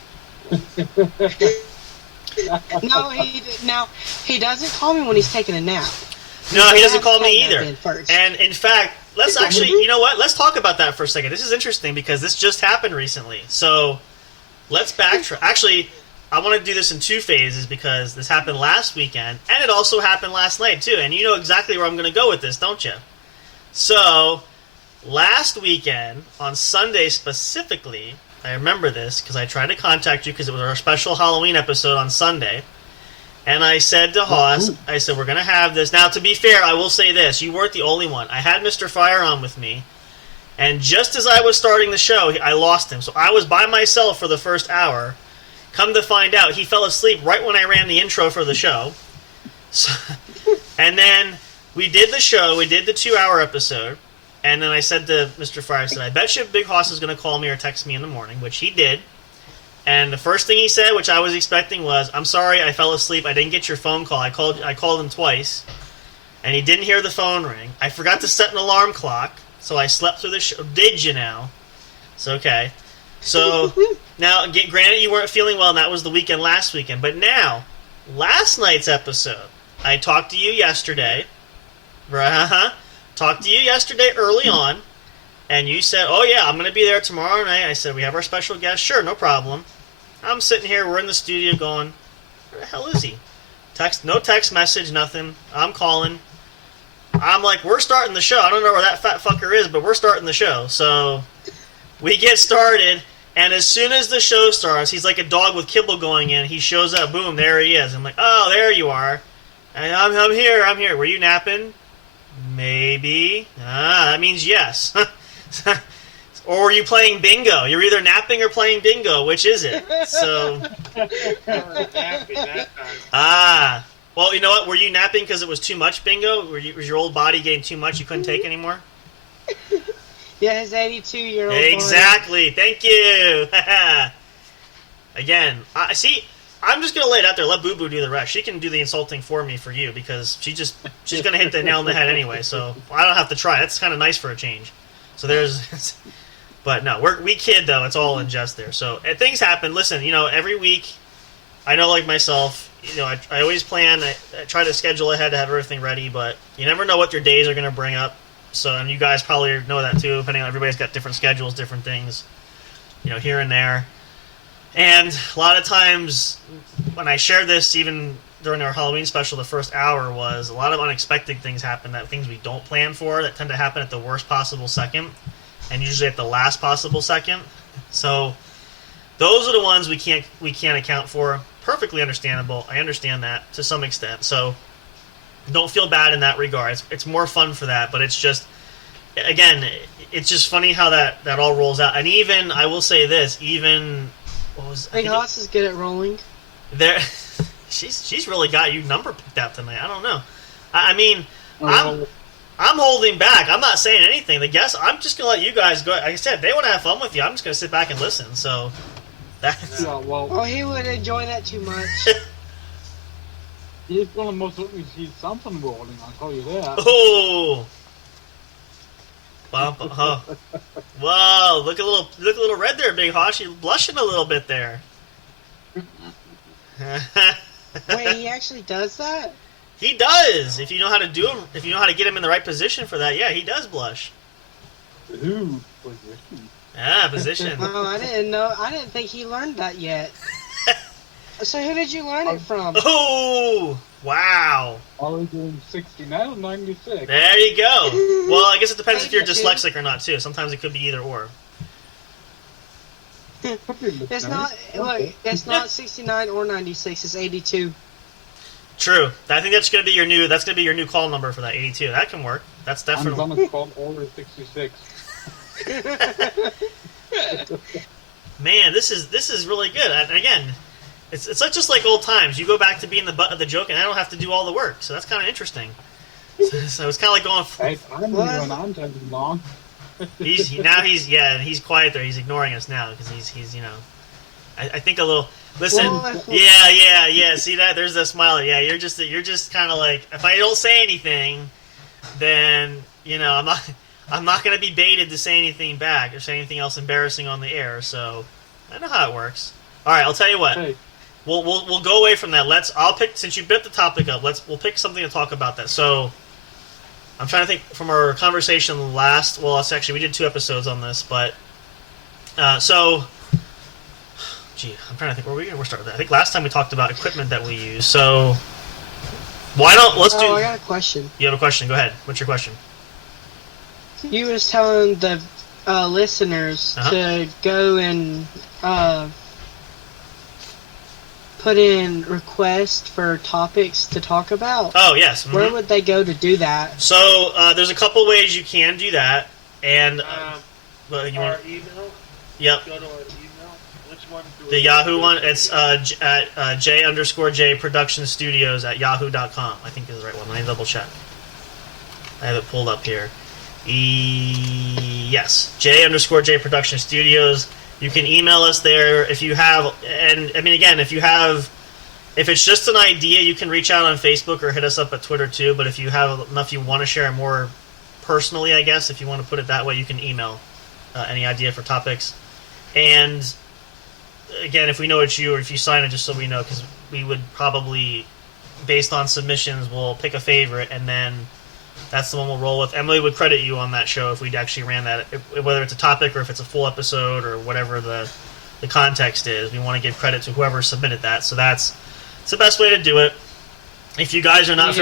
No, he doesn't call me when he's taking a nap. No, he doesn't call me either. First. And in fact, let's actually, you know what? Let's talk about that for a second. This is interesting because this just happened recently. So let's backtrack. Actually, I want to do this in two phases because this happened last weekend and it also happened last night too. And you know exactly where I'm going to go with this, don't you? So last weekend, on Sunday specifically, I remember this because I tried to contact you because it was our special Halloween episode on Sunday. And I said to Haas, I said, we're going to have this. Now, to be fair, I will say this. You weren't the only one. I had Mr. Fire on with me. And just as I was starting the show, I lost him. So I was by myself for the first hour. Come to find out, he fell asleep right when I ran the intro for the show. So, and then we did the show. We did the 2-hour episode. And then I said to Mr. Fire, I said, I bet you Big Hoss is going to call me or text me in the morning, which he did. And the first thing he said, which I was expecting, was, I'm sorry, I fell asleep. I didn't get your phone call. I called him twice. And he didn't hear the phone ring. I forgot to set an alarm clock, so I slept through the show. Did you now? It's okay. So, now, granted you weren't feeling well, and that was the weekend last weekend. But now, last night's episode, I talked to you yesterday. Right? Talked to you yesterday early on, and you said, oh yeah, I'm going to be there tomorrow night. I said, we have our special guest. Sure, no problem. I'm sitting here, we're in the studio going, where the hell is he? No text message, nothing. I'm calling. I'm like, we're starting the show. I don't know where that fat fucker is, but we're starting the show. So we get started, and as soon as the show starts, he's like a dog with kibble going in. He shows up, boom, there he is. I'm like, oh, there you are. And I'm here. Were you napping? Maybe. That means yes. Or were you playing bingo? You're either napping or playing bingo. Which is it? So. Well, you know what? Were you napping because it was too much bingo? Was your old body getting too much? You couldn't take anymore? Yeah, his 82-year-old Exactly. Thank you. Again, see, I'm just going to lay it out there. Let Boo Boo do the rest. She can do the insulting for me for you because she's going to hit the nail on the head anyway. So I don't have to try. That's kind of nice for a change. So there's... But no, we kid, though. It's all in jest there. So things happen. Listen, every week, I know like myself, I always plan. I try to schedule ahead to have everything ready, but you never know what your days are going to bring up. So, and you guys probably know that too, depending on everybody's got different schedules, different things, here and there. And a lot of times when I share this, even during our Halloween special, the first hour was a lot of unexpected things happen, things we don't plan for that tend to happen at the worst possible second. And usually at the last possible second. So those are the ones we can't account for. Perfectly understandable. I understand that to some extent. So don't feel bad in that regard. It's more fun for that, but it's just, again, it's just funny how that all rolls out. And even, I will say this, Big Hoss is good at rolling. There, she's really got you number picked out tonight. I don't know. I'm holding back. I'm not saying anything. The guests, I'm just going to let you guys go. Like I said, they want to have fun with you. I'm just going to sit back and listen. So, that's... Yeah, well... Oh, he would enjoy that too much. He's going to most certainly see something rolling, I'll tell you that. Oh! Whoa, look a little red there, Big Hosh. You're blushing a little bit there. Wait, he actually does that? He does. If you know how to do him, if you know how to get him in the right position for that, yeah, he does blush. Ooh, position. Ah, position. Oh, I didn't know. I didn't think he learned that yet. So who did you learn it from? Oh, wow. I was doing 69 or 96. There you go. Well, I guess it depends if you're dyslexic or not, too. Sometimes it could be either or. It's not. Look, it's not 69 or 96. It's 82. True. I think that's going to be your new. That's going to be your new call number for that 82. That can work. That's definitely. I'm going to call Order 66. Man, this is really good. And again, it's just like old times. You go back to being the butt of the joke, and I don't have to do all the work. So that's kind of interesting. So it's kind of like going. Hey, I'm moving on to long. He's quiet there. He's ignoring us now because he's I think a little. Listen, yeah. See that? There's a smile. Yeah, you're just kind of like, if I don't say anything, then I'm not going to be baited to say anything back or say anything else embarrassing on the air. So I know how it works. All right, I'll tell you what. Hey. We'll go away from that. I'll pick, since you bit the topic up. We'll pick something to talk about that. So I'm trying to think from our conversation last. Well, it's actually, we did 2 episodes on this, but gee, I'm trying to think where we're starting with that. I think last time we talked about equipment that we use. So why don't let's do? I got a question. You have a question? Go ahead. What's your question? You was telling the listeners to go and put in requests for topics to talk about. Oh, yes. Mm-hmm. Where would they go to do that? So there's a couple ways you can do that, and our email. Yep. Go to our email. Which one? The Yahoo one. It's at J_J Production Studios at yahoo.com. I think is the right one. Let me double check. I have it pulled up here. Yes, J_J Production Studios. You can email us there if you have, and I mean, again, if it's just an idea, you can reach out on Facebook or hit us up at Twitter too. But if you have enough you want to share more personally, I guess, if you want to put it that way, you can email any idea for topics. And again, if we know it's you, or if you sign it, just so we know, because we would probably, based on submissions, we'll pick a favorite, and then that's the one we'll roll with. Emily would credit you on that show if we actually ran that, whether it's a topic or if it's a full episode or whatever the the context is. We want to give credit to whoever submitted that. So it's the best way to do it. If you guys are not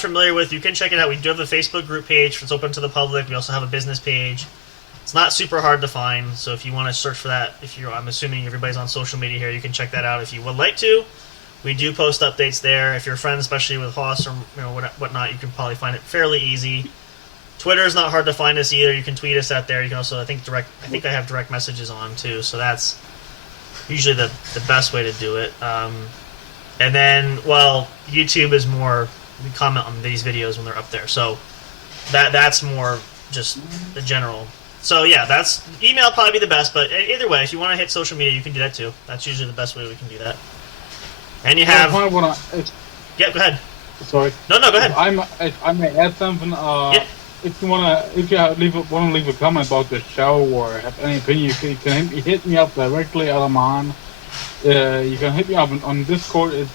familiar with, you can check it out. We do have a Facebook group page. It's open to the public. We also have a business page. It's not super hard to find, so if you want to search for that, I'm assuming everybody's on social media here, you can check that out if you would like to. We do post updates there. If you're friends, especially with Hoss or whatnot, you can probably find it fairly easy. Twitter is not hard to find us either. You can tweet us out there. You can also, I think I have direct messages on too, so that's usually the best way to do it. And then, YouTube is more, we comment on these videos when they're up there, so that's more just the general. So yeah, that's email probably be the best, but either way, if you want to hit social media, you can do that too. That's usually the best way we can do that. And you have... Yeah, go ahead. Sorry. No, go ahead. If I may add something. Yeah. If you want to leave a comment about the show or have any opinion, you can hit me up directly, Alaman. You can hit me up on Discord. It's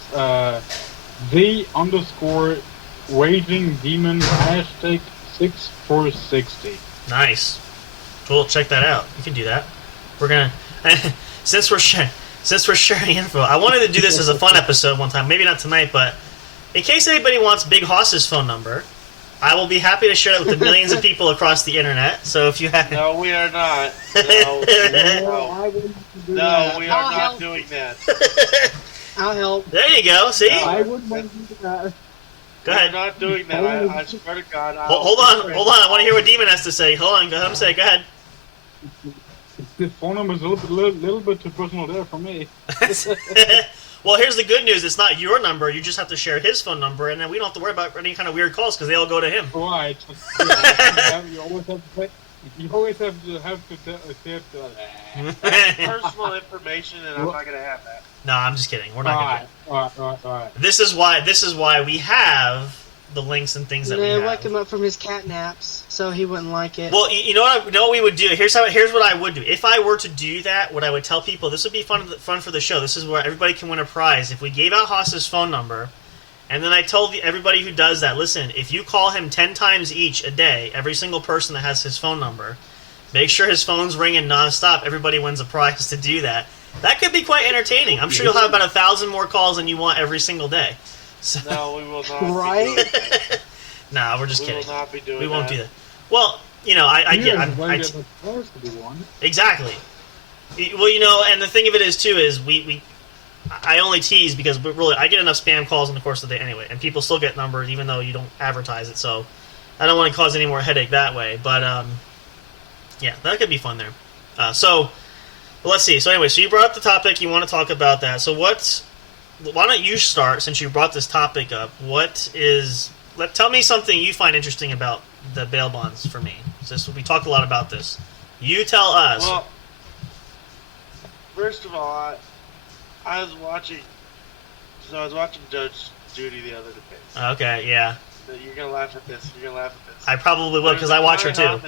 the_raging demon #6460. Nice. Cool. Check that out. You can do that. We're gonna since we're sharing info. I wanted to do this as a fun episode one time. Maybe not tonight, but in case anybody wants Big Hoss's phone number, I will be happy to share it with the millions of people across the internet. So if you have... No, we are not. No, we are not doing that. I'll help. There you go. See? No, I wouldn't want to do that. Go ahead. We're not doing that. I swear to God. Hold on. I want to hear what Demon has to say. Hold on. Go ahead. Go ahead. The phone number is a little bit too personal there for me. Well, here's the good news. It's not your number. You just have to share his phone number, and then we don't have to worry about any kind of weird calls because they all go to him. Right. You always have to say personal information, and I'm not going to have that. No, I'm just kidding. We're not going to. All right. This is why we have the links and things that we have. Wake him up from his cat naps, so he wouldn't like it. Well, you know what we would do? Here's what I would do. If I were to do that, what I would tell people, this would be fun for the show. This is where everybody can win a prize. If we gave out Haas's phone number, and then I told everybody who does that, listen, if you call him 10 times each a day, every single person that has his phone number, make sure his phone's ringing nonstop. Everybody wins a prize to do that. That could be quite entertaining. I'm sure you'll have about 1,000 more calls than you want every single day. So, no, we will not. Right? Be doing that. Nah, we're just kidding. We will not be doing that. We won't do that. Well, exactly. Well, and the thing of it is too is I only tease because I get enough spam calls in the course of the day anyway, and people still get numbers even though you don't advertise it. So I don't want to cause any more headache that way. But yeah, that could be fun there. So let's see. So anyway, so you brought up the topic. You want to talk about that. So why don't you start since you brought this topic up? Tell me something you find interesting about the bail bonds for me. We talked a lot about this. You tell us. Well, first of all, I was watching Judge Judy the other day. Okay, yeah. You're gonna laugh at this. I probably will because I watch her too.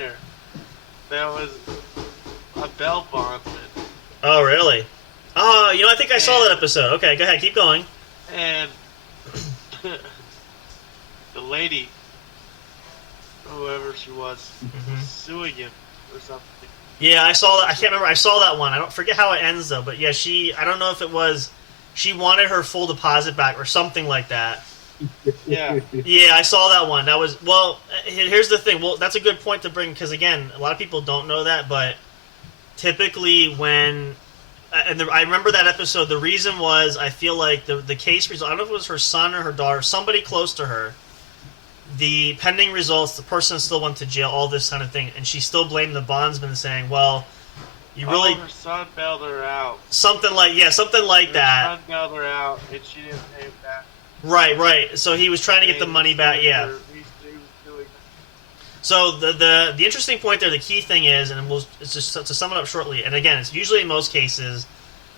There was a bail bondsman. Oh, really? Oh, I think I saw that episode. Okay, go ahead, keep going. And the lady, whoever she was, suing him or something. Yeah, I saw that. I can't remember. I saw that one. I don't forget how it ends though. But yeah, I don't know if it was she wanted her full deposit back or something like that. Yeah. Yeah, I saw that one. That was here's the thing. Well, that's a good point to bring because again, a lot of people don't know that, but typically when I remember that episode. The reason was I feel like the case result. I don't know if it was her son or her daughter, somebody close to her. The pending results, the person still went to jail, all this kind of thing, and she still blamed the bondsman, saying, "Well, you really." Her son bailed her out. Something like that. Her son bailed her out, and she didn't pay him back. Right. So he was trying to get the money back. Yeah. He was doing that. So the interesting point there, the key thing is, and it's just to sum it up shortly, and again, it's usually in most cases,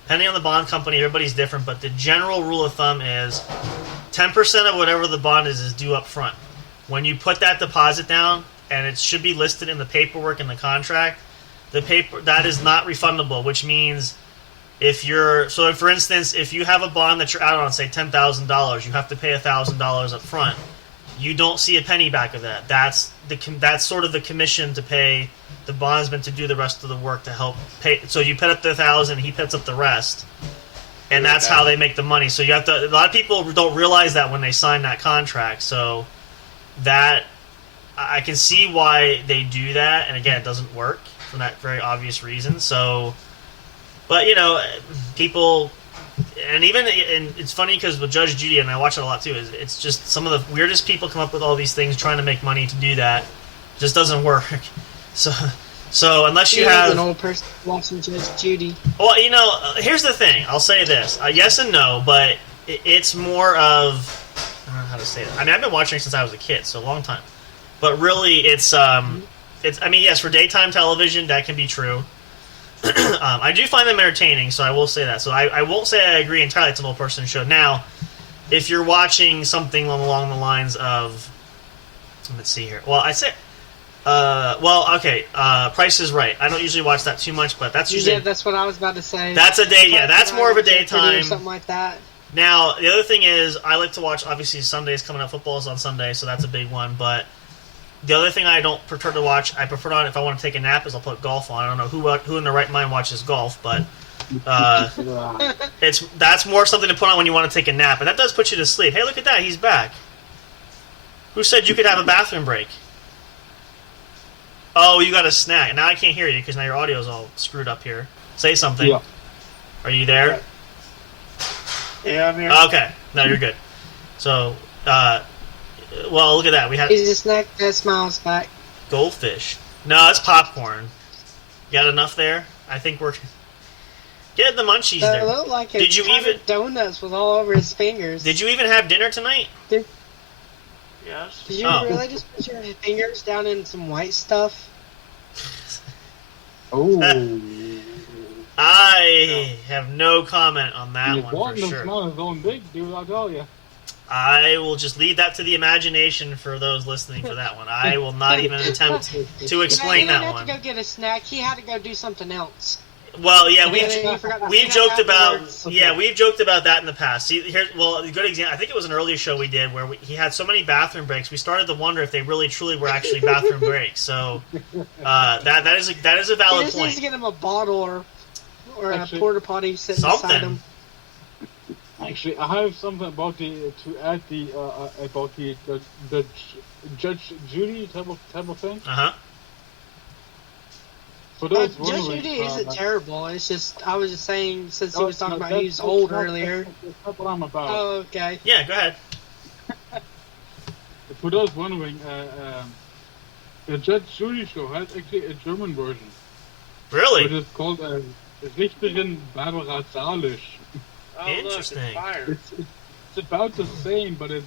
depending on the bond company, everybody's different, but the general rule of thumb is 10% of whatever the bond is due up front. When you put that deposit down, and it should be listed in the paperwork in the contract, that is not refundable, which means for instance, if you have a bond that you're out on, say $10,000, you have to pay $1,000 up front. you don't see a penny back of that. That's sort of the commission to pay the bondsman to do the rest of the work to help pay. So you put up the $1,000, he puts up the rest, and that's how they make the money. So you have to. A lot of people don't realize that when they sign that contract. So that I can see why they do that, and again, it doesn't work for that very obvious reason. So, but people. And it's funny because with Judge Judy, and I watch it a lot too, it's just some of the weirdest people come up with all these things trying to make money to do that. It just doesn't work. So unless you have an old person watching Judge Judy. Well, here's the thing. I'll say this: yes and no, but it's more of I don't know how to say it. I mean, I've been watching it since I was a kid, so a long time. But really, it's. I mean, yes, for daytime television, that can be true. I do find them entertaining, so I will say that. So I won't say I agree entirely it's an old person show. Now, if you're watching something along the lines of, let's see here. Well, I say, okay, Price is Right. I don't usually watch that too much, but that's usually. Yeah, that's what I was about to say. That's a day. Yeah, that's more of a daytime. Or something like that. Now, the other thing is, I like to watch. Obviously, Sunday's coming up. Football is on Sunday, so that's a big one. But the other thing I don't prefer to watch, I prefer on if I want to take a nap, is I'll put golf on. I don't know who in their right mind watches golf, but that's more something to put on when you want to take a nap, and that does put you to sleep. Hey, look at that, he's back. Who said you could have a bathroom break? Oh, you got a snack. Now I can't hear you because now your audio's all screwed up here. Say something. Yeah. Are you there? Yeah, I'm here. Okay. No, you're good. So, well, look at that. We had He's a snack that smiles back. goldfish. No, it's popcorn. You got enough there? I think we're get the munchies That there. looked like a Did you ton even- of donuts with all over his fingers. Did you even have dinner tonight? Yes. Did you Oh. really just put your fingers down in some white stuff? Oh. I have no comment on that You one want for to sure. smell his own dick, dude, I tell you. I will just leave that to the imagination for those listening for that one. I will not even attempt to explain he that didn't one. have to go get a snack. He had to go do something else. Well, yeah, And then he forgot to we've clean up joked about afterwards. we've joked about that in the past. See, here, well, a good example. I think it was an earlier show we did where he had so many bathroom breaks. We started to wonder if they really truly were actually bathroom breaks. So that is a He valid just needs point. to get him a bottle or Actually, a porta potty sitting something. beside him. Actually, I have something about the Judge Judy type of thing. Uh-huh. For those Judge wondering, Judy isn't terrible. It's just I was just saying since he no, was talking no, about that's- he was that's old not- earlier. That's not what I'm about. Oh, okay. Yeah, go ahead. For those wondering, the Judge Judy show has actually a German version. Really? It is called Richterin Barbara Salisch. Oh, look, Interesting. it's fire. It's about the same, but it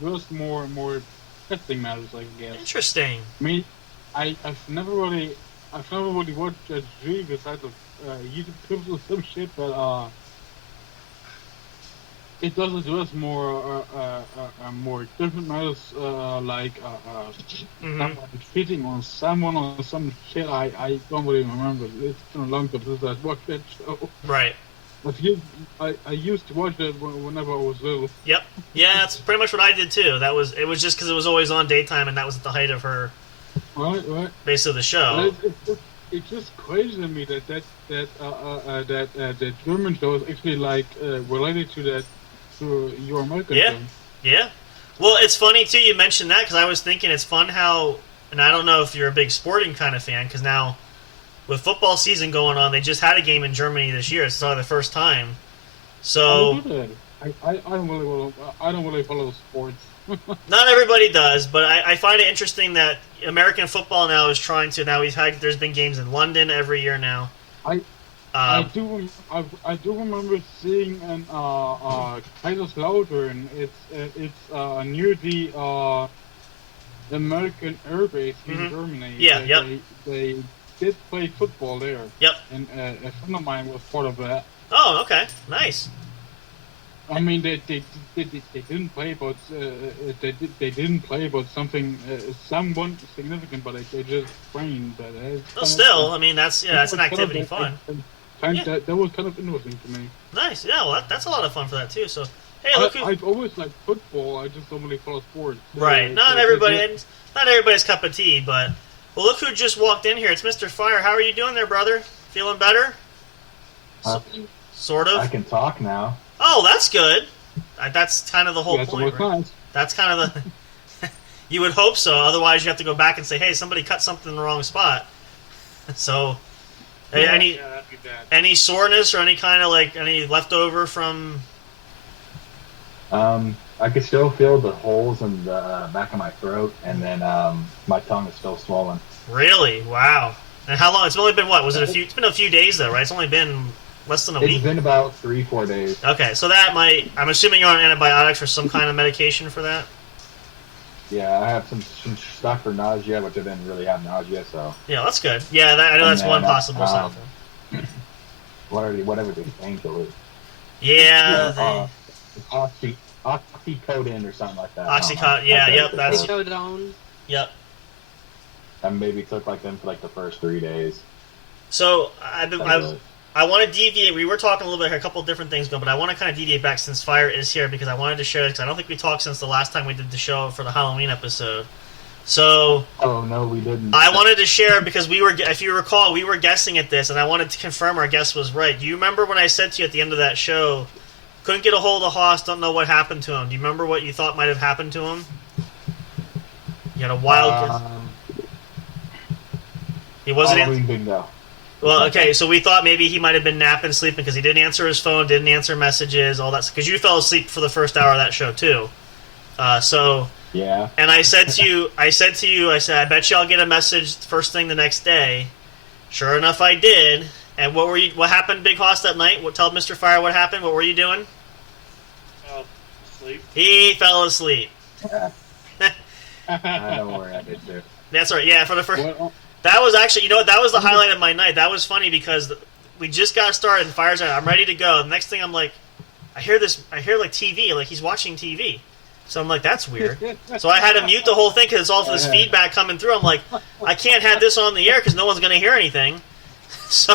was more testing matters, I guess. Interesting. I mean, I've never really watched Judge Judy besides of YouTube clips or some shit, but it does address more different matters, like someone cheating on someone or some shit. I don't really remember. It's been a long time since I watched that show. Right. But I used to watch that whenever I was little. Yep. Yeah, that's pretty much what I did too. It was just because it was always on daytime, and that was at the height of her Right. base of the show. It's just crazy to me that German show is actually like related to your American Yeah. thing. Yeah. Well, it's funny too. You mentioned that because I was thinking it's fun how, and I don't know if you're a big sporting kind of fan because now with football season going on, they just had a game in Germany this year. It's probably the first time. So I don't really follow sports. not everybody does, but I find it interesting that American football now is trying to. Now there's been games in London every year now. I do remember seeing an Kaiserslautern. It's near the American air base in Germany. Yeah, yep. They did play football there. Yep. And a friend of mine was part of that. Oh, okay, nice. I mean, they didn't play, but they didn't play, but something someone significant, but they just trained. But Well, still, I mean that's an activity fun. That was kind of interesting to me. Nice, yeah. Well, that's a lot of fun for that too. So, Hey, look who... I've always liked football. I just don't really follow sports. Right. Not everybody's cup of tea, but... Well, look who just walked in here. It's Mr. Fire. How are you doing there, brother? Feeling better? Sort of? I can talk now. Oh, that's good. That's kind of the whole point, right? Nice. That's kind of the... You would hope so. Otherwise, you have to go back and say, hey, somebody cut something in the wrong spot. So... Any soreness or any kind of any leftover from? I could still feel the holes in the back of my throat, and then my tongue is still swollen. Really? Wow. And how long? It's only been what? Was it a few? It's been a few days though, right? It's only been less than a week. It's been about 3-4 days. Okay, so that might. I'm assuming you're on antibiotics or some kind of medication for that. Yeah, I have some stuff for nausea, which I didn't really have nausea, so. Yeah, that's good. Yeah, I know that's one possible sign. Whatever the painkillers. Yeah. Oxycodone or something like that. Oxycodone. Yeah. Yep. That's. Oxycodone. Yep. I maybe took them for the first 3 days. So I want to deviate. We were talking a little bit, a couple of different things going, but I want to kind of deviate back since Fire is here because I wanted to share this because I don't think we talked since the last time we did the show for the Halloween episode. So. Oh no, we didn't. I wanted to share because if you recall, we were guessing at this, and I wanted to confirm our guess was right. Do you remember when I said to you at the end of that show, couldn't get a hold of Haas, don't know what happened to him? Do you remember what you thought might have happened to him? You had a wild. He wasn't. Halloween bingo. Well, okay, so we thought maybe he might have been napping, sleeping, because he didn't answer his phone, didn't answer messages, all that. Because you fell asleep for the first hour of that show too. Yeah. And I said to you, I said, I bet you I'll get a message first thing the next day. Sure enough, I did. And what happened, Big Hoss, that night? Tell Mr. Fire what happened. What were you doing? Asleep. He fell asleep. I know where I did too. That's right. Yeah, for the first. That was actually, that was the highlight of my night. That was funny because we just got started and Fire's like, I'm ready to go. The next thing I'm like, I hear TV, like he's watching TV. So I'm like, that's weird. So I had to mute the whole thing because it's all this feedback coming through. I'm like, I can't have this on the air because no one's going to hear anything. So,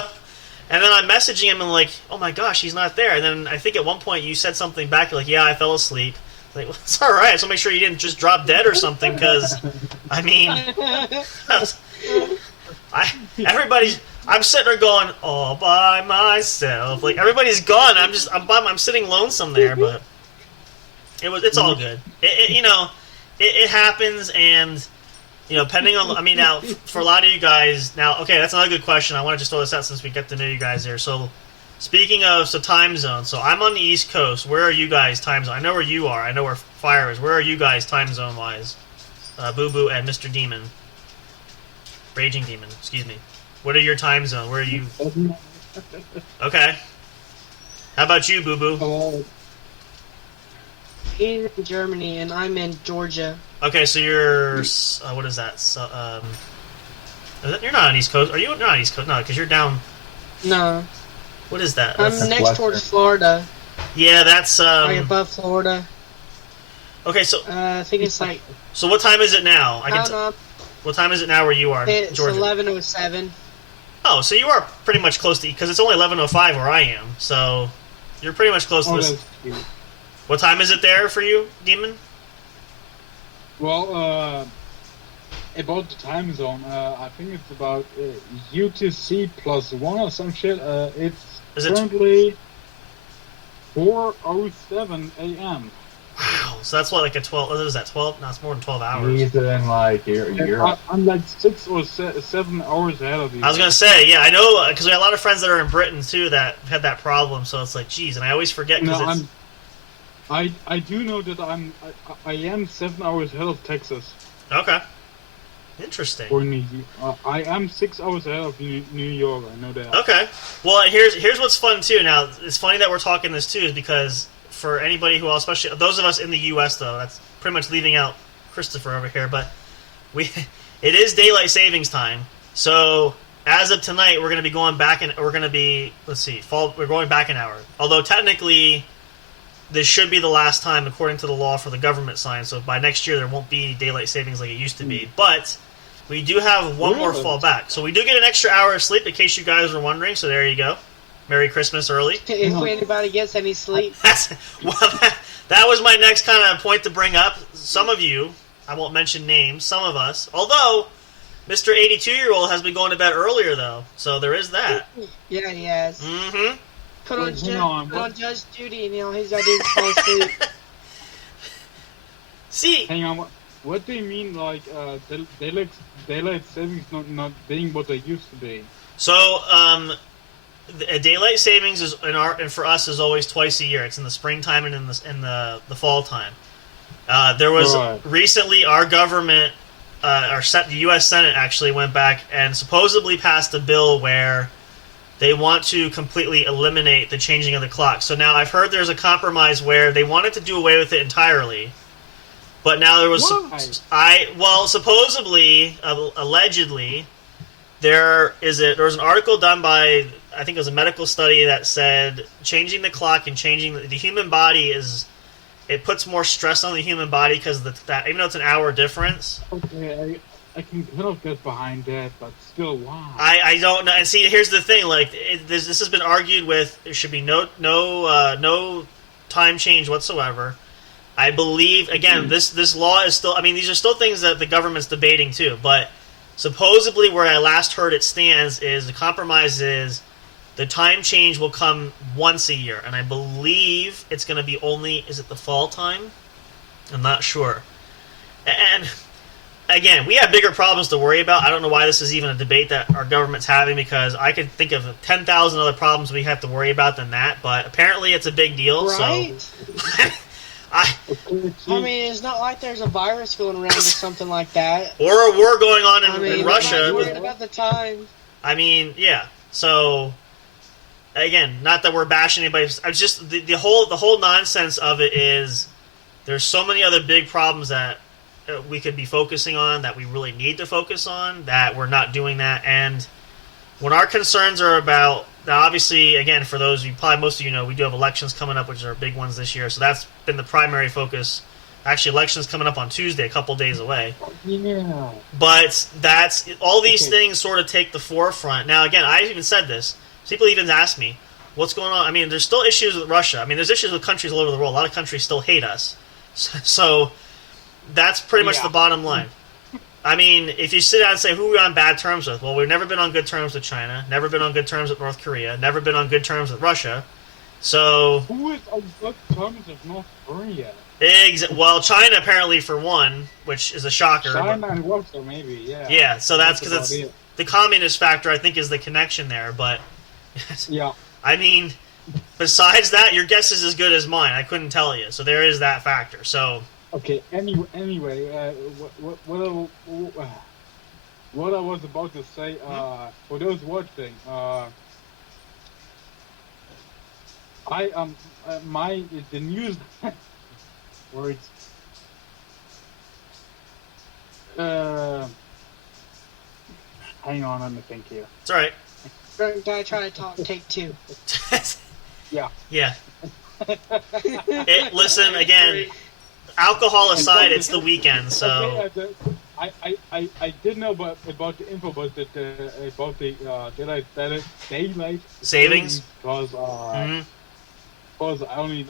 and then I'm messaging him and like, oh my gosh, he's not there. And then I think at one point you said something back, like, yeah, I fell asleep. Like, well, it's all right. So make sure you didn't just drop dead or something because, I mean, I'm sitting there going all by myself. Like everybody's gone. I'm sitting lonesome there, but it's all good. It happens, and depending on. I mean, now for a lot of you guys, okay, that's another good question. I want to just throw this out since we get to know you guys here. So, speaking of time zone, so I'm on the East Coast. Where are you guys time zone? I know where you are. I know where Fire is. Where are you guys time zone wise? Boo Boo and Mr. Demon. Raging Demon, excuse me. What are your time zone? Where are you? Okay. How about you, Boo Boo? He's in Germany, and I'm in Georgia. Okay, so you're... what is that? You're not on East Coast. Are you not on East Coast? No, because you're down... No. What is that? I'm next towards Florida. Yeah, that's... Right above Florida. Okay, so... I think it's like... So what time is it now? I don't know. What time is it now where you are in Georgia? It's 11:07. Oh, so you are pretty much close to... Because it's only 11:05 where I am, so... You're pretty much close to this... What time is it there for you, Demon? Well, about the time zone, I think it's about UTC +1 or some shit. It's currently 4:07 a.m. Wow, so that's what, like a 12... What is that, 12? No, it's more than 12 hours. He's in, like, Europe. I'm like 6 or 7 hours ahead of you. I was going to say, yeah, I know, because we have a lot of friends that are in Britain, too, that had that problem, so it's like, geez, and I always forget, because I do know that I am 7 hours ahead of Texas. Okay. Interesting. Or I am 6 hours ahead of New York, I know that. Okay. Well, here's what's fun, too. Now, it's funny that we're talking this, too, is because... For anybody who, especially those of us in the U.S., though, that's pretty much leaving out Christopher over here. But it is daylight savings time. So as of tonight, we're going to be going back, and we're going to be we're going back an hour. Although technically, this should be the last time, according to the law, for the government sign. So by next year, there won't be daylight savings like it used to be. But we do have one more fall back, so we do get an extra hour of sleep, in case you guys were wondering. So there you go. Merry Christmas early. If anybody gets any sleep. That was my next kind of point to bring up. Some of you, I won't mention names, some of us, although Mr. 82-year-old has been going to bed earlier, though, so there is that. Yeah, he has. Mm-hmm. Put on Judge Judy, and his ideas fall asleep. See, hang on. What do you mean, like daylight savings not being what they used to be? So, daylight savings is and for us is always twice a year. It's in the springtime and in the fall time. There was recently our government, the U.S. Senate actually went back and supposedly passed a bill where they want to completely eliminate the changing of the clock. So now I've heard there's a compromise where they wanted to do away with it entirely. But now there was supposedly, allegedly, there was an article done by, I think it was a medical study that said changing the clock and changing the human body it puts more stress on the human body because that even though it's an hour difference. Okay, I can kind of get behind that, but still, why? I don't know. And see, here's the thing: like this has been argued with. There should be no time change whatsoever. I believe, again, this law is still... I mean, these are still things that the government's debating, too. But supposedly where I last heard it stands is the compromise is the time change will come once a year. And I believe it's going to be only... Is it the fall time? I'm not sure. And, again, we have bigger problems to worry about. I don't know why this is even a debate that our government's having, because I could think of 10,000 other problems we have to worry about than that. But apparently it's a big deal, right? So... I mean, it's not like there's a virus going around or something like that. Or a war going on in Russia. Worried about the time. I mean, yeah. So, again, not that we're bashing anybody. I'm just the whole nonsense of it is there's so many other big problems that we could be focusing on, that we really need to focus on, that we're not doing that. And when our concerns are about... Now, obviously, again, for those you probably most of you know, we do have elections coming up, which are big ones this year. So that's been the primary focus. Actually, elections coming up on Tuesday, a couple days away. Yeah. But that's all these things sort of take the forefront. Now, again, I even said this. People even ask me, what's going on? I mean, there's still issues with Russia. I mean, there's issues with countries all over the world. A lot of countries still hate us. So that's pretty much the bottom line. I mean, if you sit down and say, who are we on bad terms with? Well, we've never been on good terms with China, never been on good terms with North Korea, never been on good terms with Russia. So... Who is on good terms with North Korea? Well, China, apparently, for one, which is a shocker. China and Russia, maybe, yeah. Yeah, so that's because it's... The communist factor, I think, is the connection there, but... Yeah. I mean, besides that, your guess is as good as mine. I couldn't tell you. So there is that factor, so... Okay. Anyway, what I was about to say, for those watching, the news words. Hang on, let me think here. It's all right. Guy try to talk. Take two. Yeah. Yeah. Listen again. Alcohol aside, it's the weekend, so. Okay, I did know about the info about the daylight savings because because I only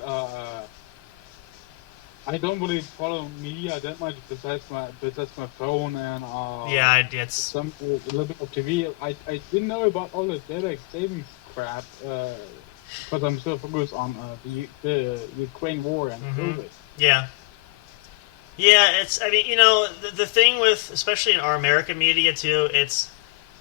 I don't really follow media that much besides my phone and it's a little bit of TV. I didn't know about all the daylight savings crap because I'm so focused on the Ukraine war and COVID. Yeah. Yeah, I mean, the thing with, especially in our American media, too,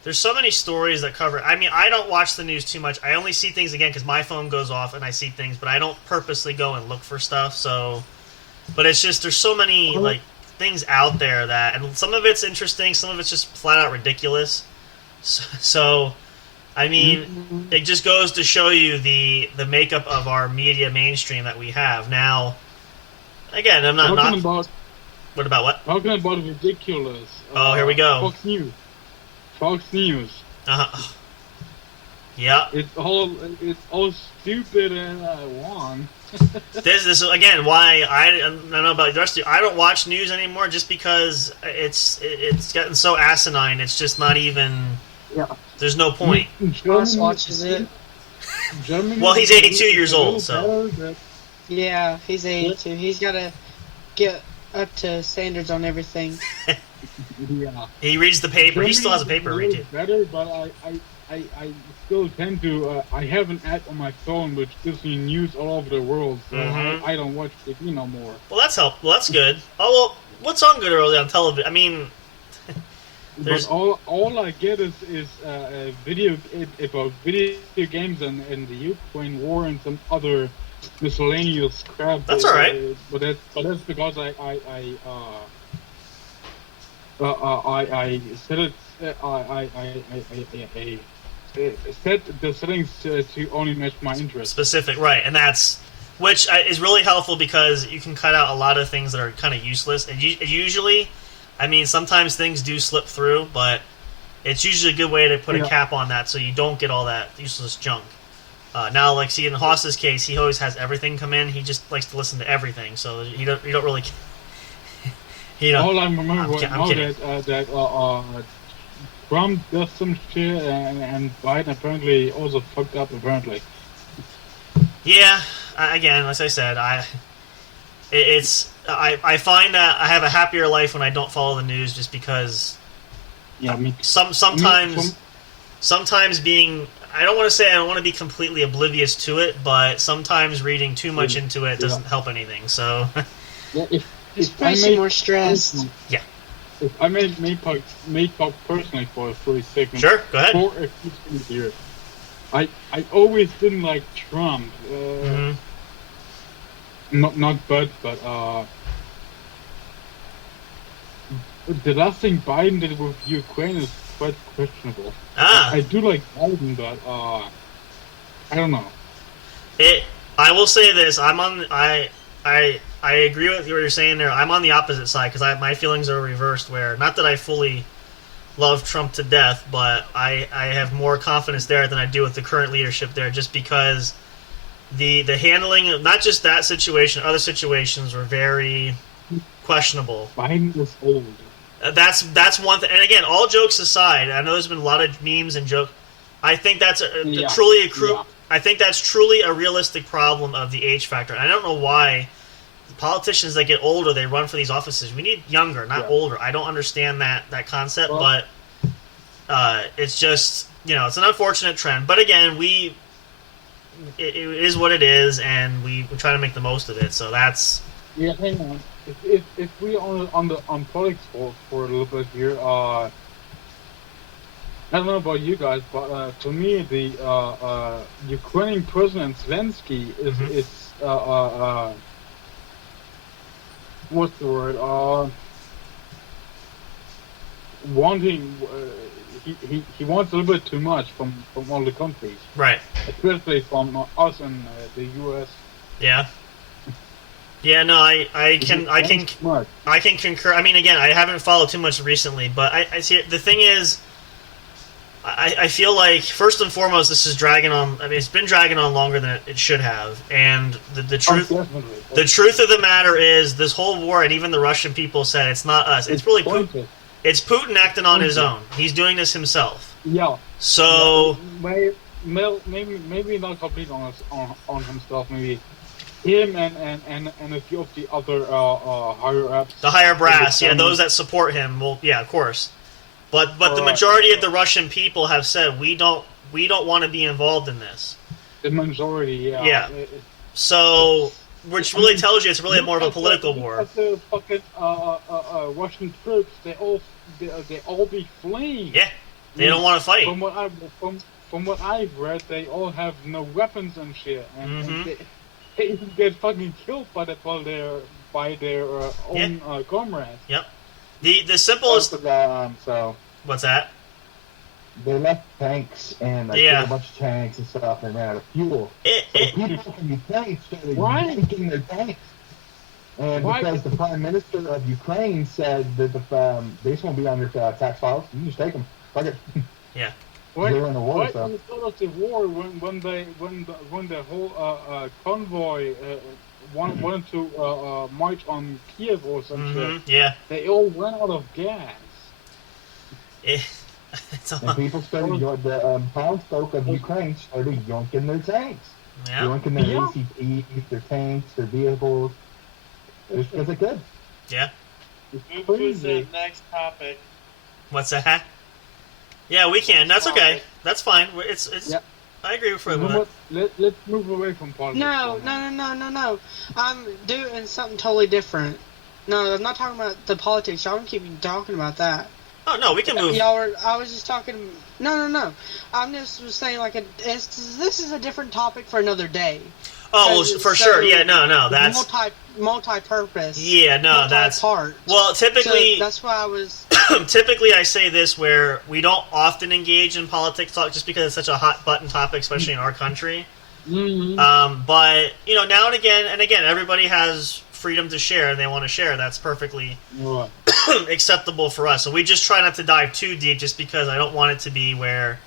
there's so many stories that cover, I mean, I don't watch the news too much. I only see things, again, because my phone goes off and I see things, but I don't purposely go and look for stuff, so, but it's just, there's so many, like, things out there that, and some of it's interesting, some of it's just flat out ridiculous, so I mean, it just goes to show you the makeup of our media mainstream that we have. Now, again, I'm not... What about what? Talking about ridiculous. Oh, here we go. Fox News. Yeah. It's all stupid and wrong. This is again why I don't know about the rest of you. I don't watch news anymore just because it's gotten so asinine. It's just not even. Yeah. There's no point. Ross watches it. Well, he's 82 years old, so. Yeah, he's 82. He's got to get up to standards on everything. Yeah. He reads the paper. He still has a paper to read, too. Better, but I still tend to. I have an app on my phone which gives me news all over the world, so I don't watch TV no more. Well, that's helpful. Well, that's good. Oh, well, what's on good early on television? I mean, there's... But all I get is about video games and the Ukraine war and some other miscellaneous crap. That's all right. But that's because I set it. I set the settings to only match my interest. Specific, right, and that's which is really helpful because you can cut out a lot of things that are kind of useless. And usually, I mean, sometimes things do slip through, but it's usually a good way to put a cap on that so you don't get all that useless junk. Now, like, see, in Haas's case, he always has everything come in. He just likes to listen to everything, so you don't really. All I remember that Trump does some shit, and Biden apparently also fucked up. Apparently. Yeah. Again, as I said, I find that I have a happier life when I don't follow the news, just because. Yeah. Sometimes being. I don't want to say I don't want to be completely oblivious to it, but sometimes reading too much into it doesn't help anything. So. It's probably more stressed. Yeah. If I may talk personally for a second. Sure, go ahead. For a few years, I always didn't like Trump. Not but the last thing Biden did with Ukraine is quite questionable. I do like Biden, but I don't know. I will say this: I agree with what you're saying there. I'm on the opposite side because my feelings are reversed. Where not that I fully love Trump to death, but I have more confidence there than I do with the current leadership there, just because the handling of not just that situation, other situations were very questionable. Biden is old. That's one thing. And again, all jokes aside, I know there's been a lot of memes and jokes. I think that's I think that's truly a realistic problem of the age factor. And I don't know why politicians that get older, they run for these offices. We need younger, not older. I don't understand that concept, but it's just, it's an unfortunate trend. But again, it is what it is, and we try to make the most of it. So that's... Yeah, hang on. If we on politics for a little bit here, I don't know about you guys, but to me, the Ukrainian President Zelensky is what's the word? Wanting he wants a little bit too much from all the countries, right? Especially from us and the U.S. Yeah. Yeah, no, I can concur. I mean, again, I haven't followed too much recently, but I see it. The thing is, I feel like first and foremost, this is dragging on. I mean, it's been dragging on longer than it should have, and the truth of the matter is, this whole war, and even the Russian people said it's not us. It's really Putin. It's Putin acting on his own. He's doing this himself. Yeah. So maybe not completely on himself. Maybe him and a few of the other higher ups. The higher brass, yeah, those that support him. Well, yeah, of course. But the majority of the Russian people have said we don't want to be involved in this. The majority, yeah. Yeah. So, which really tells you it's really more of a political war. The fucking Russian troops, they all be fleeing. Yeah, they don't want to fight. From what I've read, they all have no weapons and shit, and they even get fucking killed by their own comrades. Yep. The simplest. So what's that? They left tanks and a bunch of tanks and stuff, and ran out of fuel. People from Ukraine started yanking their tanks. And because the Prime Minister of Ukraine said that they just won't be on your tax files, you can just take them. Fuck it. Yeah. They're in the war, in the start of the war, when the whole convoy wanted to march on Kiev or some shit, yeah, they all ran out of gas. And people started, the townsfolk of Ukraine started yoinking their tanks. Yeah. You're linking their ACPs, their tanks, their vehicles. Is it good? Yeah. Move to the next topic. What's that? Yeah, we can. That's okay. That's fine. It's. Yeah. I agree with Fred. Let's move away from politics. No. I'm doing something totally different. No, I'm not talking about the politics. Y'all keep talking about that. Oh no, we can move. I was just talking. No. I'm just saying this is a different topic for another day. Oh, well, for sure. Yeah, no, that's multi-purpose. Yeah, no, that's part. Well, typically, so that's why I was. Typically, I say this where we don't often engage in politics talk just because it's such a hot button topic, especially in our country. Mm-hmm. But now and again, everybody has freedom to share, and they want to share. That's perfectly acceptable for us. So we just try not to dive too deep, just because I don't want it to be where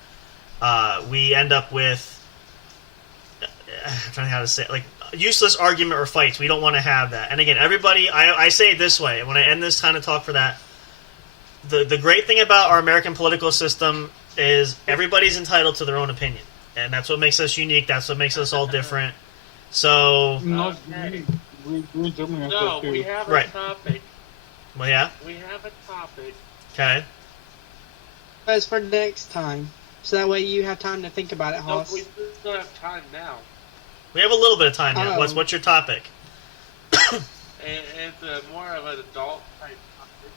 we end up with. I'm trying to think how to say it, like useless argument or fights. We don't want to have that. And again, everybody, I say it this way when I end this kind of talk for that. The great thing about our American political system is everybody's entitled to their own opinion, and that's what makes us unique. That's what makes us all different. So we have a topic. Well, yeah. We have a topic. Okay. That's for next time, so that way you have time to think about it, Hoss. No, we still have time now. We have a little bit of time yet. What's your topic? It's more of an adult type topic.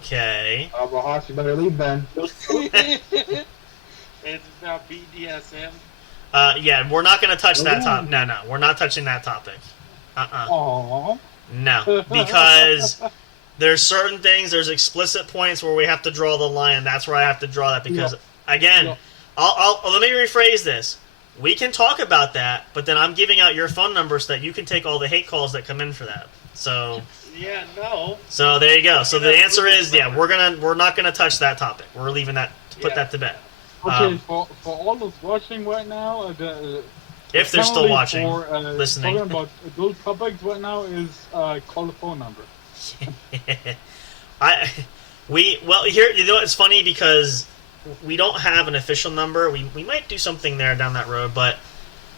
Okay. Well, Hoss, you better leave then. It's about BDSM. Yeah, we're not going to touch that topic. No, we're not touching that topic. Aww. No, because there's certain things, there's explicit points where we have to draw the line, and that's where I have to draw that because, again, I'll let me rephrase this. We can talk about that, but then I'm giving out your phone number so that you can take all the hate calls that come in for that. So yeah, no. So there you go. So the answer is we're not gonna touch that topic. We're leaving that put that to bed. Okay, for all those watching right now, if they're still watching, listening, talking about those topics right now is call the phone number. Here it's funny because we don't have an official number. We might do something there down that road, but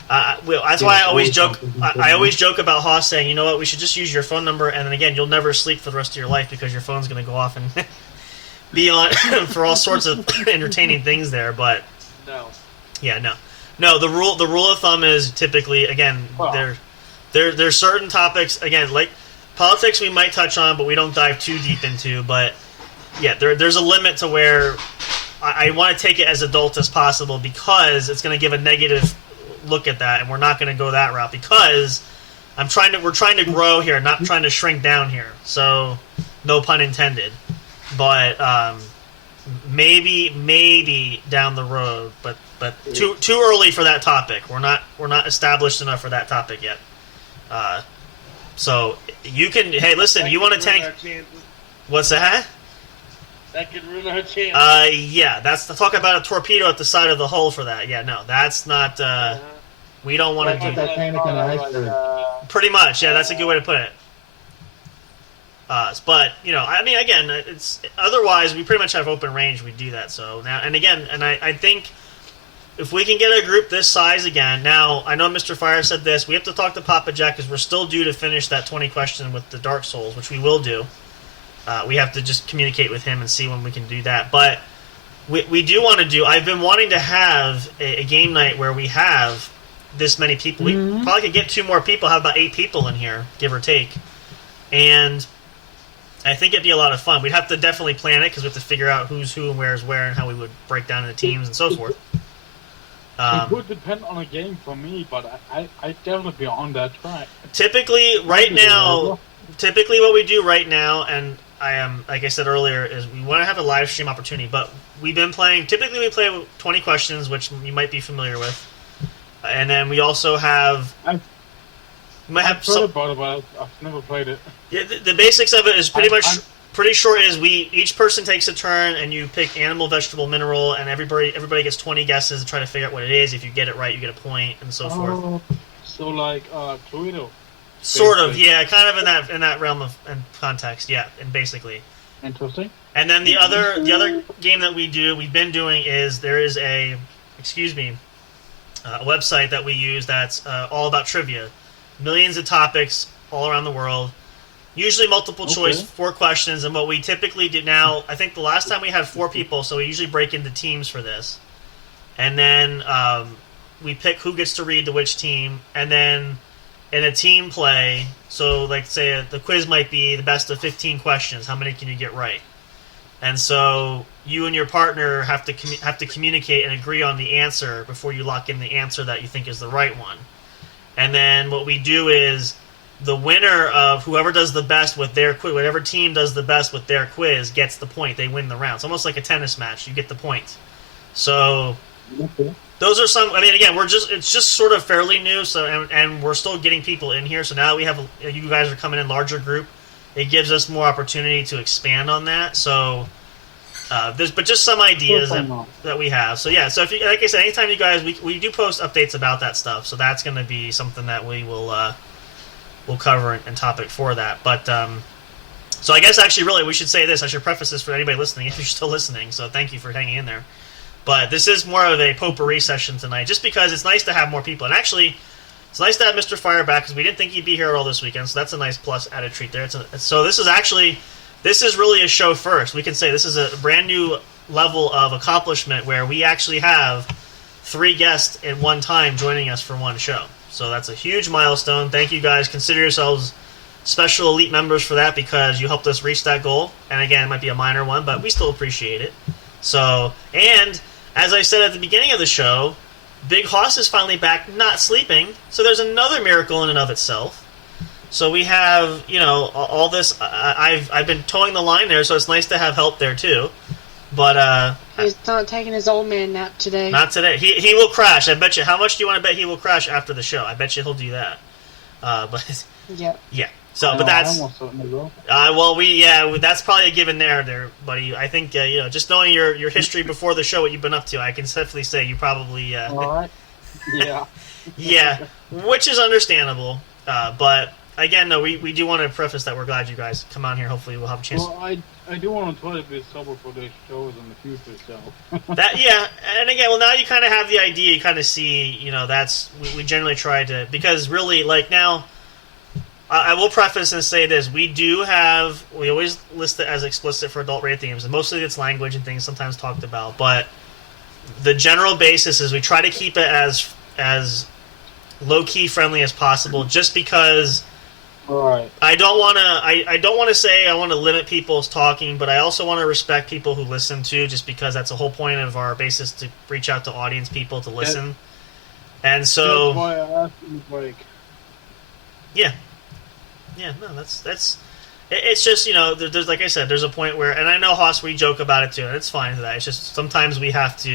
that's why I always joke. I always joke about Hoss saying, you know what, we should just use your phone number, and then again, you'll never sleep for the rest of your life because your phone's going to go off and be on for all sorts of entertaining things there. But no. The rule of thumb is typically there's certain topics again like politics we might touch on, but we don't dive too deep into. But yeah, there's a limit to where I want to take it as adult as possible because it's going to give a negative look at that, and we're not going to go that route because we're trying to grow here, not trying to shrink down here. So, no pun intended. But maybe down the road, but too early for that topic. We're not established enough for that topic yet. So you can. Hey, listen, you want to tank? What's that? That could ruin our chance. Yeah, that's the talk about a torpedo at the side of the hull for that. Yeah, no, that's not. We don't want to do that. Pretty much, yeah, that's a good way to put it. But I mean, again, it's otherwise we pretty much have open range. We do that. So now, and again, I think if we can get a group this size again. Now, I know Mr. Fire said this. We have to talk to Papa Jack because we're still due to finish that 20 question with the Dark Souls, which we will do. We have to just communicate with him and see when we can do that. But we do want to do... I've been wanting to have a game night where we have this many people. We probably could get 2 more people, have about 8 people in here, give or take. And I think it'd be a lot of fun. We'd have to definitely plan it because we have to figure out who's who and where's where and how we would break down into teams and so forth. It would depend on a game for me, but I'd definitely be on that track. Typically, what we do right now, and I am, like I said earlier, is we want to have a live stream opportunity, but we've been playing, typically we play 20 questions, which you might be familiar with. And then we also have... I've heard about it, but I've never played it. Yeah, the basics of it is pretty short. Is each person takes a turn, and you pick animal, vegetable, mineral, and everybody gets 20 guesses to try to figure out what it is. If you get it right, you get a point, and so forth. So like Cluedo. Sort of, yeah, kind of in that realm of and context, yeah, and basically. Interesting. And then the other game that we've been doing is there is a, a website that we use that's all about trivia. Millions of topics all around the world. Usually multiple choice, 4 questions, and what we typically do now, I think the last time we had 4 people, so we usually break into teams for this. And then we pick who gets to read to which team, and then in a team play, so like say the quiz might be the best of 15 questions, how many can you get right? And so you and your partner have to communicate and agree on the answer before you lock in the answer that you think is the right one. And then what we do is the winner of whoever does the best with their quiz, whatever team does the best with their quiz gets the point. They win the round. It's almost like a tennis match. You get the point. So those are some. I mean, again, it's just sort of fairly new. So and we're still getting people in here. So now that we have you guys are coming in larger group, it gives us more opportunity to expand on that. So there's just some ideas that we have. So yeah. So if you, like I said, anytime you guys we do post updates about that stuff. So that's going to be something that we will. We'll cover and topic for that. But so I guess actually really we should say this. I should preface this for anybody listening if you're still listening. So thank you for hanging in there. But this is more of a potpourri session tonight just because it's nice to have more people. And actually it's nice to have Mr. Fire back because we didn't think he'd be here at all this weekend. So that's a nice plus added treat there. So this is really a show first. We can say this is a brand new level of accomplishment where we actually have 3 guests at one time joining us for one show. So that's a huge milestone. Thank you guys. Consider yourselves special elite members for that because you helped us reach that goal. And again, it might be a minor one, but we still appreciate it. So, and as I said at the beginning of the show, Big Hoss is finally back, not sleeping. So there's another miracle in and of itself. So we have, all this. I've been towing the line there, so it's nice to have help there too. But he's not taking his old man nap today. Not today. He will crash. I bet you. How much do you want to bet he will crash after the show? I bet you he'll do that. But yeah. So, but that's that's probably a given there, buddy. I think just knowing your history before the show, what you've been up to, I can safely say you probably all right. Yeah. Yeah, which is understandable. But again, though, we do want to preface that we're glad you guys come on here. Hopefully, we'll have a chance. Well, I do want to try to be sober for these shows in the future, so. And again, well, now you kind of have the idea. You kind of see, we generally try to, because really, like now, I will preface and say this: we always list it as explicit for adult rated themes, and mostly it's language and things sometimes talked about. But the general basis is we try to keep it as low key friendly as possible, just because. Right. I don't want to say I want to limit people's talking, but I also want to respect people who listen too, just because that's the whole point of our basis to reach out to audience people to listen. And so that's why I asked you, like. Yeah. No, that's it's just there's like I said, there's a point where, and I know Hoss, we joke about it too, and it's fine for that. It's just sometimes we have to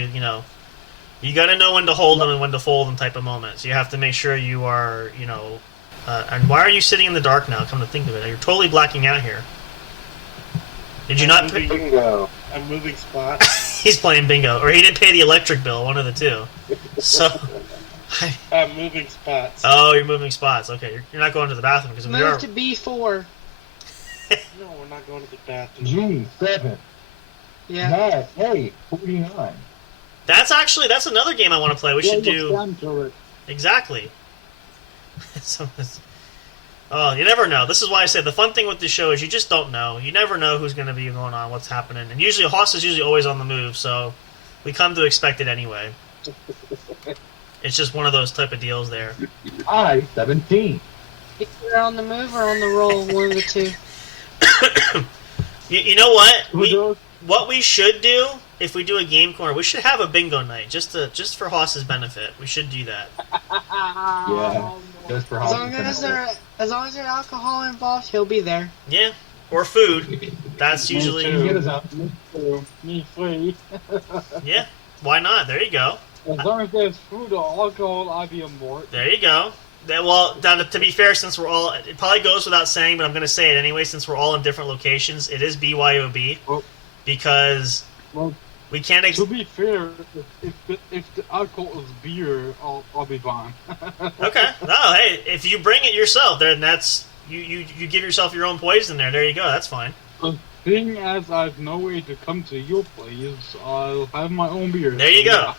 you got to know when to hold them and when to fold them type of moments. You have to make sure you are and why are you sitting in the dark now? Come to think of it, you're totally blacking out here. Did you not? Bingo. I'm moving spots. He's playing bingo, or he didn't pay the electric bill. One of the two. So. I'm moving spots. Oh, you're moving spots. Okay, you're not going to the bathroom because we are. Move to B4. No, we're not going to the bathroom. G7. Yeah. 9, 49. That's another game I want to play. We should do. Exactly. You never know. This is why I said the fun thing with this show is you just don't know. You never know who's going to be going on, what's happening. And usually, Hoss is usually always on the move, so we come to expect it anyway. It's just one of those type of deals there. I-17. Either on the move or on the roll, one of the two. You know what? What we should do if we do a game corner, we should have a bingo night just for Hoss's benefit. We should do that. Yeah, just for Hoss's benefit. As long as there's alcohol involved, he'll be there. Yeah, or food. That's usually. Me free. Yeah, why not? There you go. As long as there's food or alcohol, I'll be on board. There you go. Well, to be fair, since we're all, it probably goes without saying, but I'm going to say it anyway, since we're all in different locations, it is BYOB, because we can't... to be fair, if the alcohol is beer, I'll be fine. Okay. No, hey, if you bring it yourself, then that's... You give yourself your own poison there. There you go. That's fine. Seeing as I have no way to come to your place, I'll have my own beer. There you go.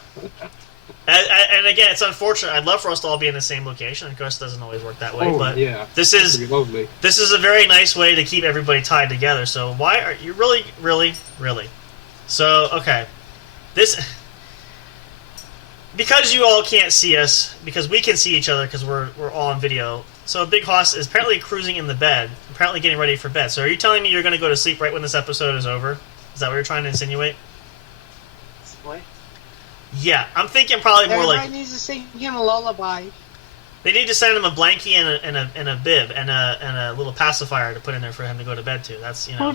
And again, it's unfortunate. I'd love for us to all be in the same location. Of course, it doesn't always work that way. Oh, but yeah. this is lovely. This is a very nice way to keep everybody tied together. So why are you really? So okay, this because you all can't see us because we can see each other because we're all on video. So Big Hoss is apparently cruising in the bed, apparently getting ready for bed. So are you telling me you're going to go to sleep right when this episode is over? Is that what you're trying to insinuate? Sleep? Yeah, I'm thinking probably more like... Everybody needs to sing him a lullaby. They need to send him a blankie and a bib and a little pacifier to put in there for him to go to bed to. That's, you know...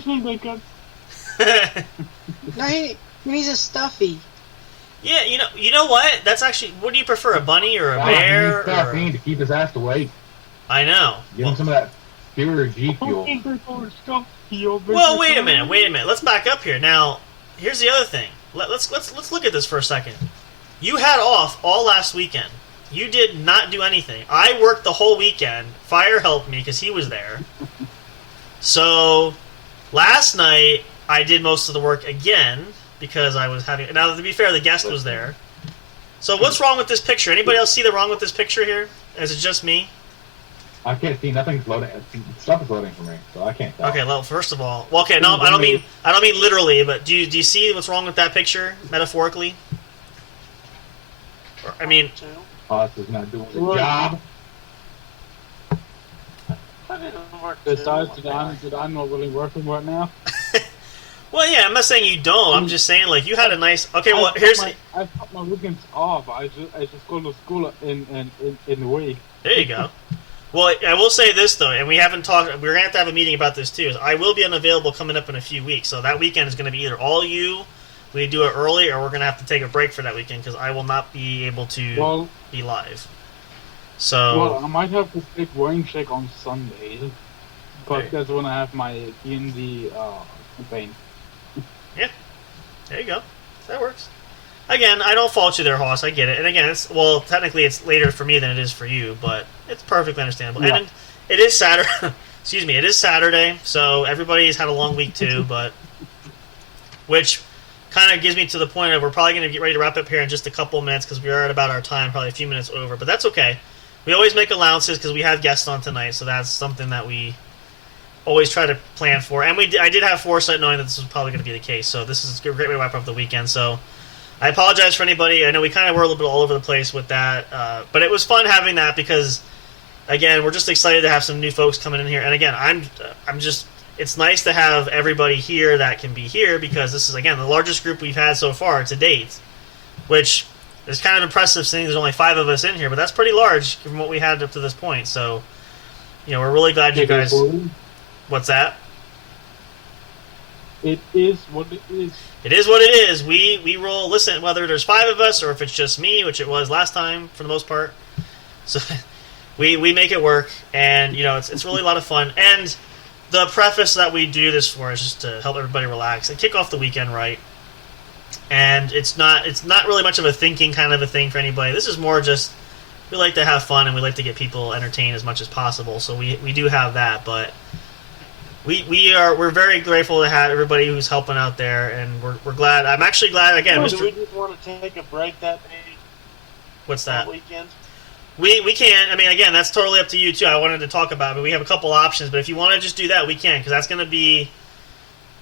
No, he needs a stuffy. Yeah, you know what? That's actually... What do you prefer, a bunny or a bear? He needs caffeine to keep his ass awake. I know. Give him some of that pure G fuel. Well, wait a minute. Let's back up here. Now, here's the other thing. Let's look at this for a second. You had off all last weekend. You did not do anything. I worked the whole weekend. Fire helped me because he was there. So, last night, I did most of the work again because I was having... Now, to be fair, the guest was there. So, what's wrong with this picture? Anybody else see the wrong with this picture here? Is it just me? I can't see. Nothing's loading. Stuff is loading for me, so I can't tell. Okay, well, first of all... Well, okay, no, I don't mean literally, but do you see what's wrong with that picture, metaphorically? I mean... Us is not doing the job. Besides, did I not really working right now? Well, yeah, I'm not saying you don't. I'm just saying, like, you had a nice... Okay, well, here's... I got my weekends off. I just go to school in the week. There you go. Well, I will say this, though, and we haven't talked... We're going to have a meeting about this, too. Is I will be unavailable coming up in a few weeks, so that weekend is going to be either all you, we do it early, or we're going to have to take a break for that weekend, because I will not be able to be live. So... Well, I might have to take rain check on Sunday, but that's when I have my D&D campaign. Yeah, there you go. That works. Again, I don't fault you there, Hoss. I get it. And again, technically it's later for me than it is for you, but it's perfectly understandable. Yeah. And it is Saturday. Excuse me. It is Saturday, so everybody's had a long week too. But which kind of gives me to the point of we're probably going to get ready to wrap up here in just a couple of minutes because we are at about our time, probably a few minutes over. But that's okay. We always make allowances because we have guests on tonight, so that's something that we always try to plan for. And I did have foresight knowing that this was probably going to be the case, so this is a great way to wrap up the weekend. So I apologize for anybody. I know we kind of were a little bit all over the place with that, but it was fun having that because, again, we're just excited to have some new folks coming in here. And again, I'm just, it's nice to have everybody here that can be here because this is, again, the largest group we've had so far to date, which is kind of impressive seeing there's only 5 of us in here, but that's pretty large from what we had up to this point. So, we're really glad you guys... What's that? It is what it is. It is what it is. We roll. Listen, whether there's 5 of us or if it's just me, which it was last time for the most part. So we make it work, and it's really a lot of fun. And the preface that we do this for is just to help everybody relax and kick off the weekend right. And it's not really much of a thinking kind of a thing for anybody. This is more just we like to have fun and we like to get people entertained as much as possible. So we do have that, but. We're very grateful to have everybody who's helping out there, and we're glad. I'm actually glad again. Do we just want to take a break that day? What's that? Weekend. We can. I mean, again, that's totally up to you too. I wanted to talk about it, but we have a couple options. But if you want to just do that, we can, because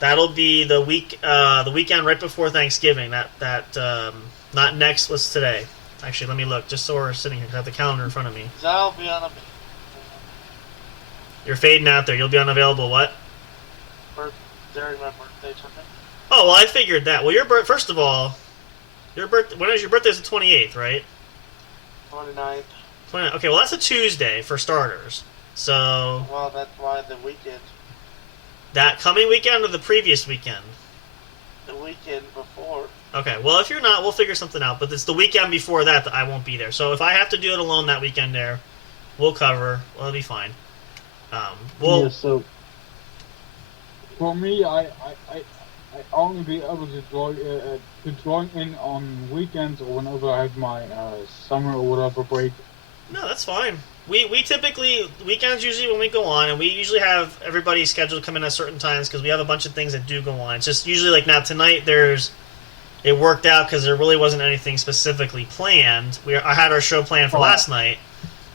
that'll be the weekend right before Thanksgiving. Not next. What's today? Actually, let me look. Just so we're sitting here, I have the calendar in front of me. I'll be on a. You're fading out there. You'll be unavailable. What? During my birthday something. Oh, well, I figured that. Well, first of all, when is your birthday? Is the 28th, right? 29th. 29th. Okay, well, that's a Tuesday for starters. So. Well, that's why the weekend. That coming weekend or the previous weekend? The weekend before. Okay, well, if you're not, we'll figure something out. But it's the weekend before that I won't be there. So if I have to do it alone that weekend there, we'll cover. Well, it'll be fine. So for me, I only be able to join in on weekends or whenever I have my summer or whatever break. No, that's fine. We typically weekends usually when we go on, and we usually have everybody scheduled to come in at certain times because we have a bunch of things that do go on. It's just usually like now tonight there's it worked out because there really wasn't anything specifically planned. I had our show planned for last night,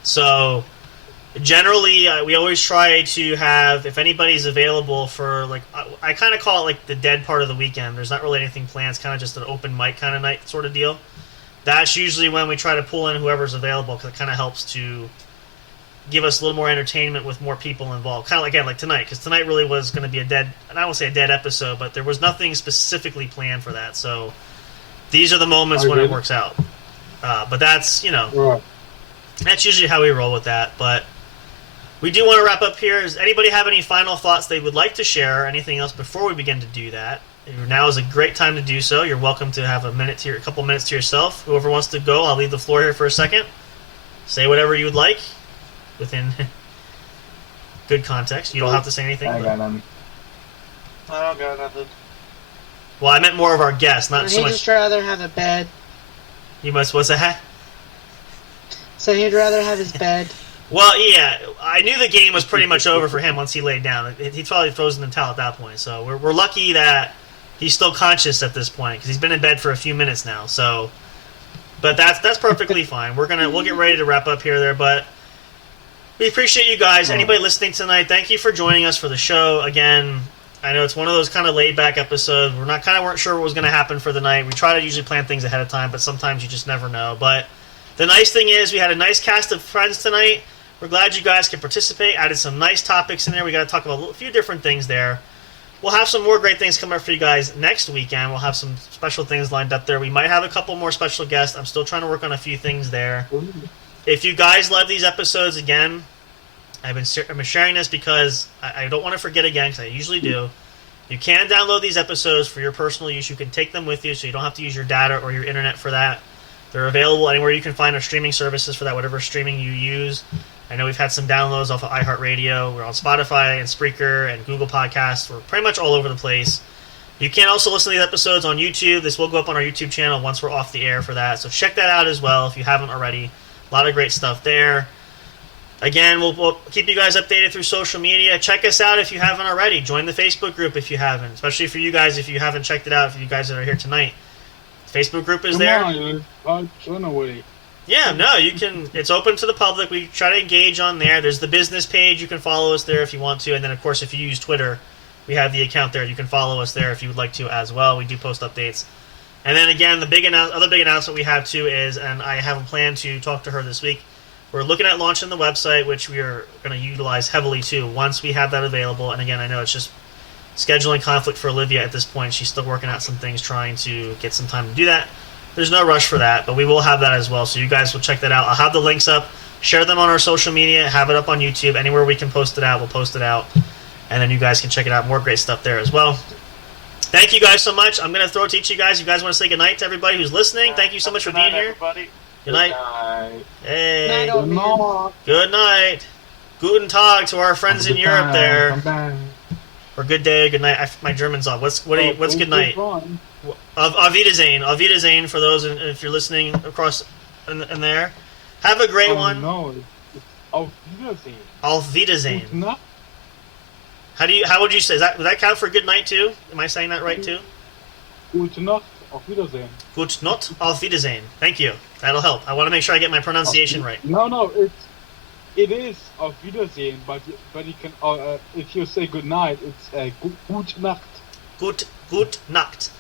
so generally we always try to have, if anybody's available for, like, I kind of call it like the dead part of the weekend. There's not really anything planned. It's kind of just an open mic kind of night sort of deal. That's usually when we try to pull in whoever's available, because it kind of helps to give us a little more entertainment with more people involved. Kind of like tonight, because tonight really was going to be a dead, and I won't say a dead episode, but there was nothing specifically planned for that. So these are the moments when it works out. But that's, that's usually how we roll with that. But we do want to wrap up here. Does anybody have any final thoughts they would like to share, or anything else before we begin to do that? Now is a great time to do so. You're welcome to have a couple minutes to yourself. Whoever wants to go, I'll leave the floor here for a second. Say whatever you would like, within good context. You don't have to say anything. I don't got nothing. Well, I meant more of our guests, not so much. He'd just rather have a bed. What's that? So he'd rather have his bed. Well, yeah, I knew the game was pretty much over for him once he laid down. He'd probably frozen the towel at that point. So we're lucky that he's still conscious at this point, because he's been in bed for a few minutes now. So, but that's perfectly fine. We'll get ready to wrap up here, but we appreciate you guys. Anybody listening tonight, thank you for joining us for the show. Again, I know it's one of those kind of laid-back episodes. Weren't sure what was going to happen for the night. We try to usually plan things ahead of time, but sometimes you just never know. But the nice thing is we had a nice cast of friends tonight. We're glad you guys could participate. Added some nice topics in there. We got to talk about a few different things there. We'll have some more great things coming up for you guys next weekend. We'll have some special things lined up there. We might have a couple more special guests. I'm still trying to work on a few things there. If you guys love these episodes, again, I've been sharing this because I don't want to forget again, because I usually do. You can download these episodes for your personal use. You can take them with you, so you don't have to use your data or your internet for that. They're available anywhere you can find our streaming services for that, whatever streaming you use. I know we've had some downloads off of iHeartRadio. We're on Spotify and Spreaker and Google Podcasts. We're pretty much all over the place. You can also listen to these episodes on YouTube. This will go up on our YouTube channel once we're off the air for that. So check that out as well if you haven't already. A lot of great stuff there. Again, we'll keep you guys updated through social media. Check us out if you haven't already. Join the Facebook group if you haven't. Especially for you guys if you haven't checked it out, for you guys that are here tonight. The Facebook group is there. Join away. Yeah, no, you can. It's open to the public. We try to engage on there. There's the business page. You can follow us there if you want to. And then, of course, if you use Twitter, we have the account there. You can follow us there if you would like to as well. We do post updates. And then, again, the other big announcement we have, too, is, and I have a plan to talk to her this week, we're looking at launching the website, which we are going to utilize heavily, too, once we have that available. And, again, I know it's just scheduling conflict for Olivia at this point. She's still working out some things, trying to get some time to do that. There's no rush for that, but we will have that as well, so you guys will check that out. I'll have the links up, share them on our social media, have it up on YouTube. Anywhere we can post it out, we'll post it out, and then you guys can check it out. More great stuff there as well. Thank you guys so much. I'm going to throw it to each of you guys. You guys want to say goodnight to everybody who's listening? Thank you so much for being here. Everybody. Good night. Hey. Good night. Good night. Guten Tag to our friends in Europe there. Or good day, good night. My German's off. What's good night? Auf Wiedersehen. Auf Wiedersehen for those, if you're listening across in there. Have a great one. No, it's Auf Wiedersehen. Auf Wiedersehen. No. How would you say? Would that count for good night too? Am I saying that right too? Gute Nacht. Auf Wiedersehen. Gute Nacht. Auf Wiedersehen. Thank you. That'll help. I want to make sure I get my pronunciation right. No, it is Auf Wiedersehen, but you can if you say good night, it's Gute Nacht. Gute Nacht.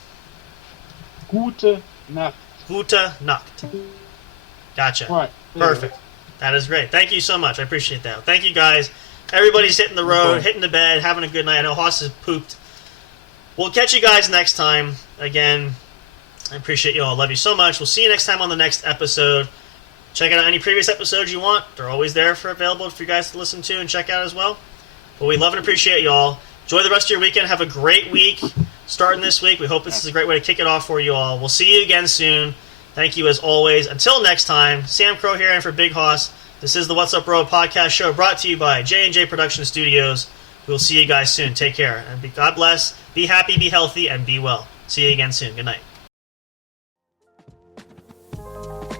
Gute Nacht. Gute Nacht. Gotcha. Right. Perfect. That is great. Thank you so much. I appreciate that. Thank you guys. Everybody's hitting the road, hitting the bed, having a good night. I know Hoss has pooped. We'll catch you guys next time. Again, I appreciate you all. Love you so much. We'll see you next time on the next episode. Check out any previous episodes you want. They're always there available for you guys to listen to and check out as well. But we love and appreciate you all. Enjoy the rest of your weekend. Have a great week starting this week. We hope this is a great way to kick it off for you all. We'll see you again soon. Thank you as always. Until next time, Sam Crow here and for Big Hoss. This is the What's Up Bro podcast show brought to you by J&J Production Studios. We'll see you guys soon. Take care. And God bless. Be happy, be healthy, and be well. See you again soon. Good night.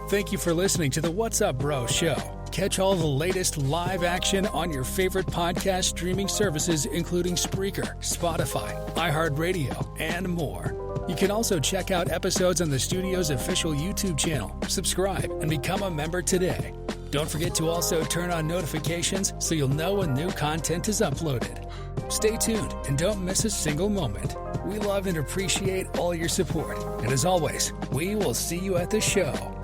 Thank you for listening to the What's Up Bro show. catch all the latest live action on your favorite podcast streaming services, including Spreaker, Spotify, iHeartRadio, and more. You can also check out episodes on the studio's official YouTube channel. Subscribe and become a member today. Don't forget to also turn on notifications so you'll know when new content is uploaded. Stay tuned and don't miss a single moment. We love and appreciate all your support. And as always, we will see you at the show.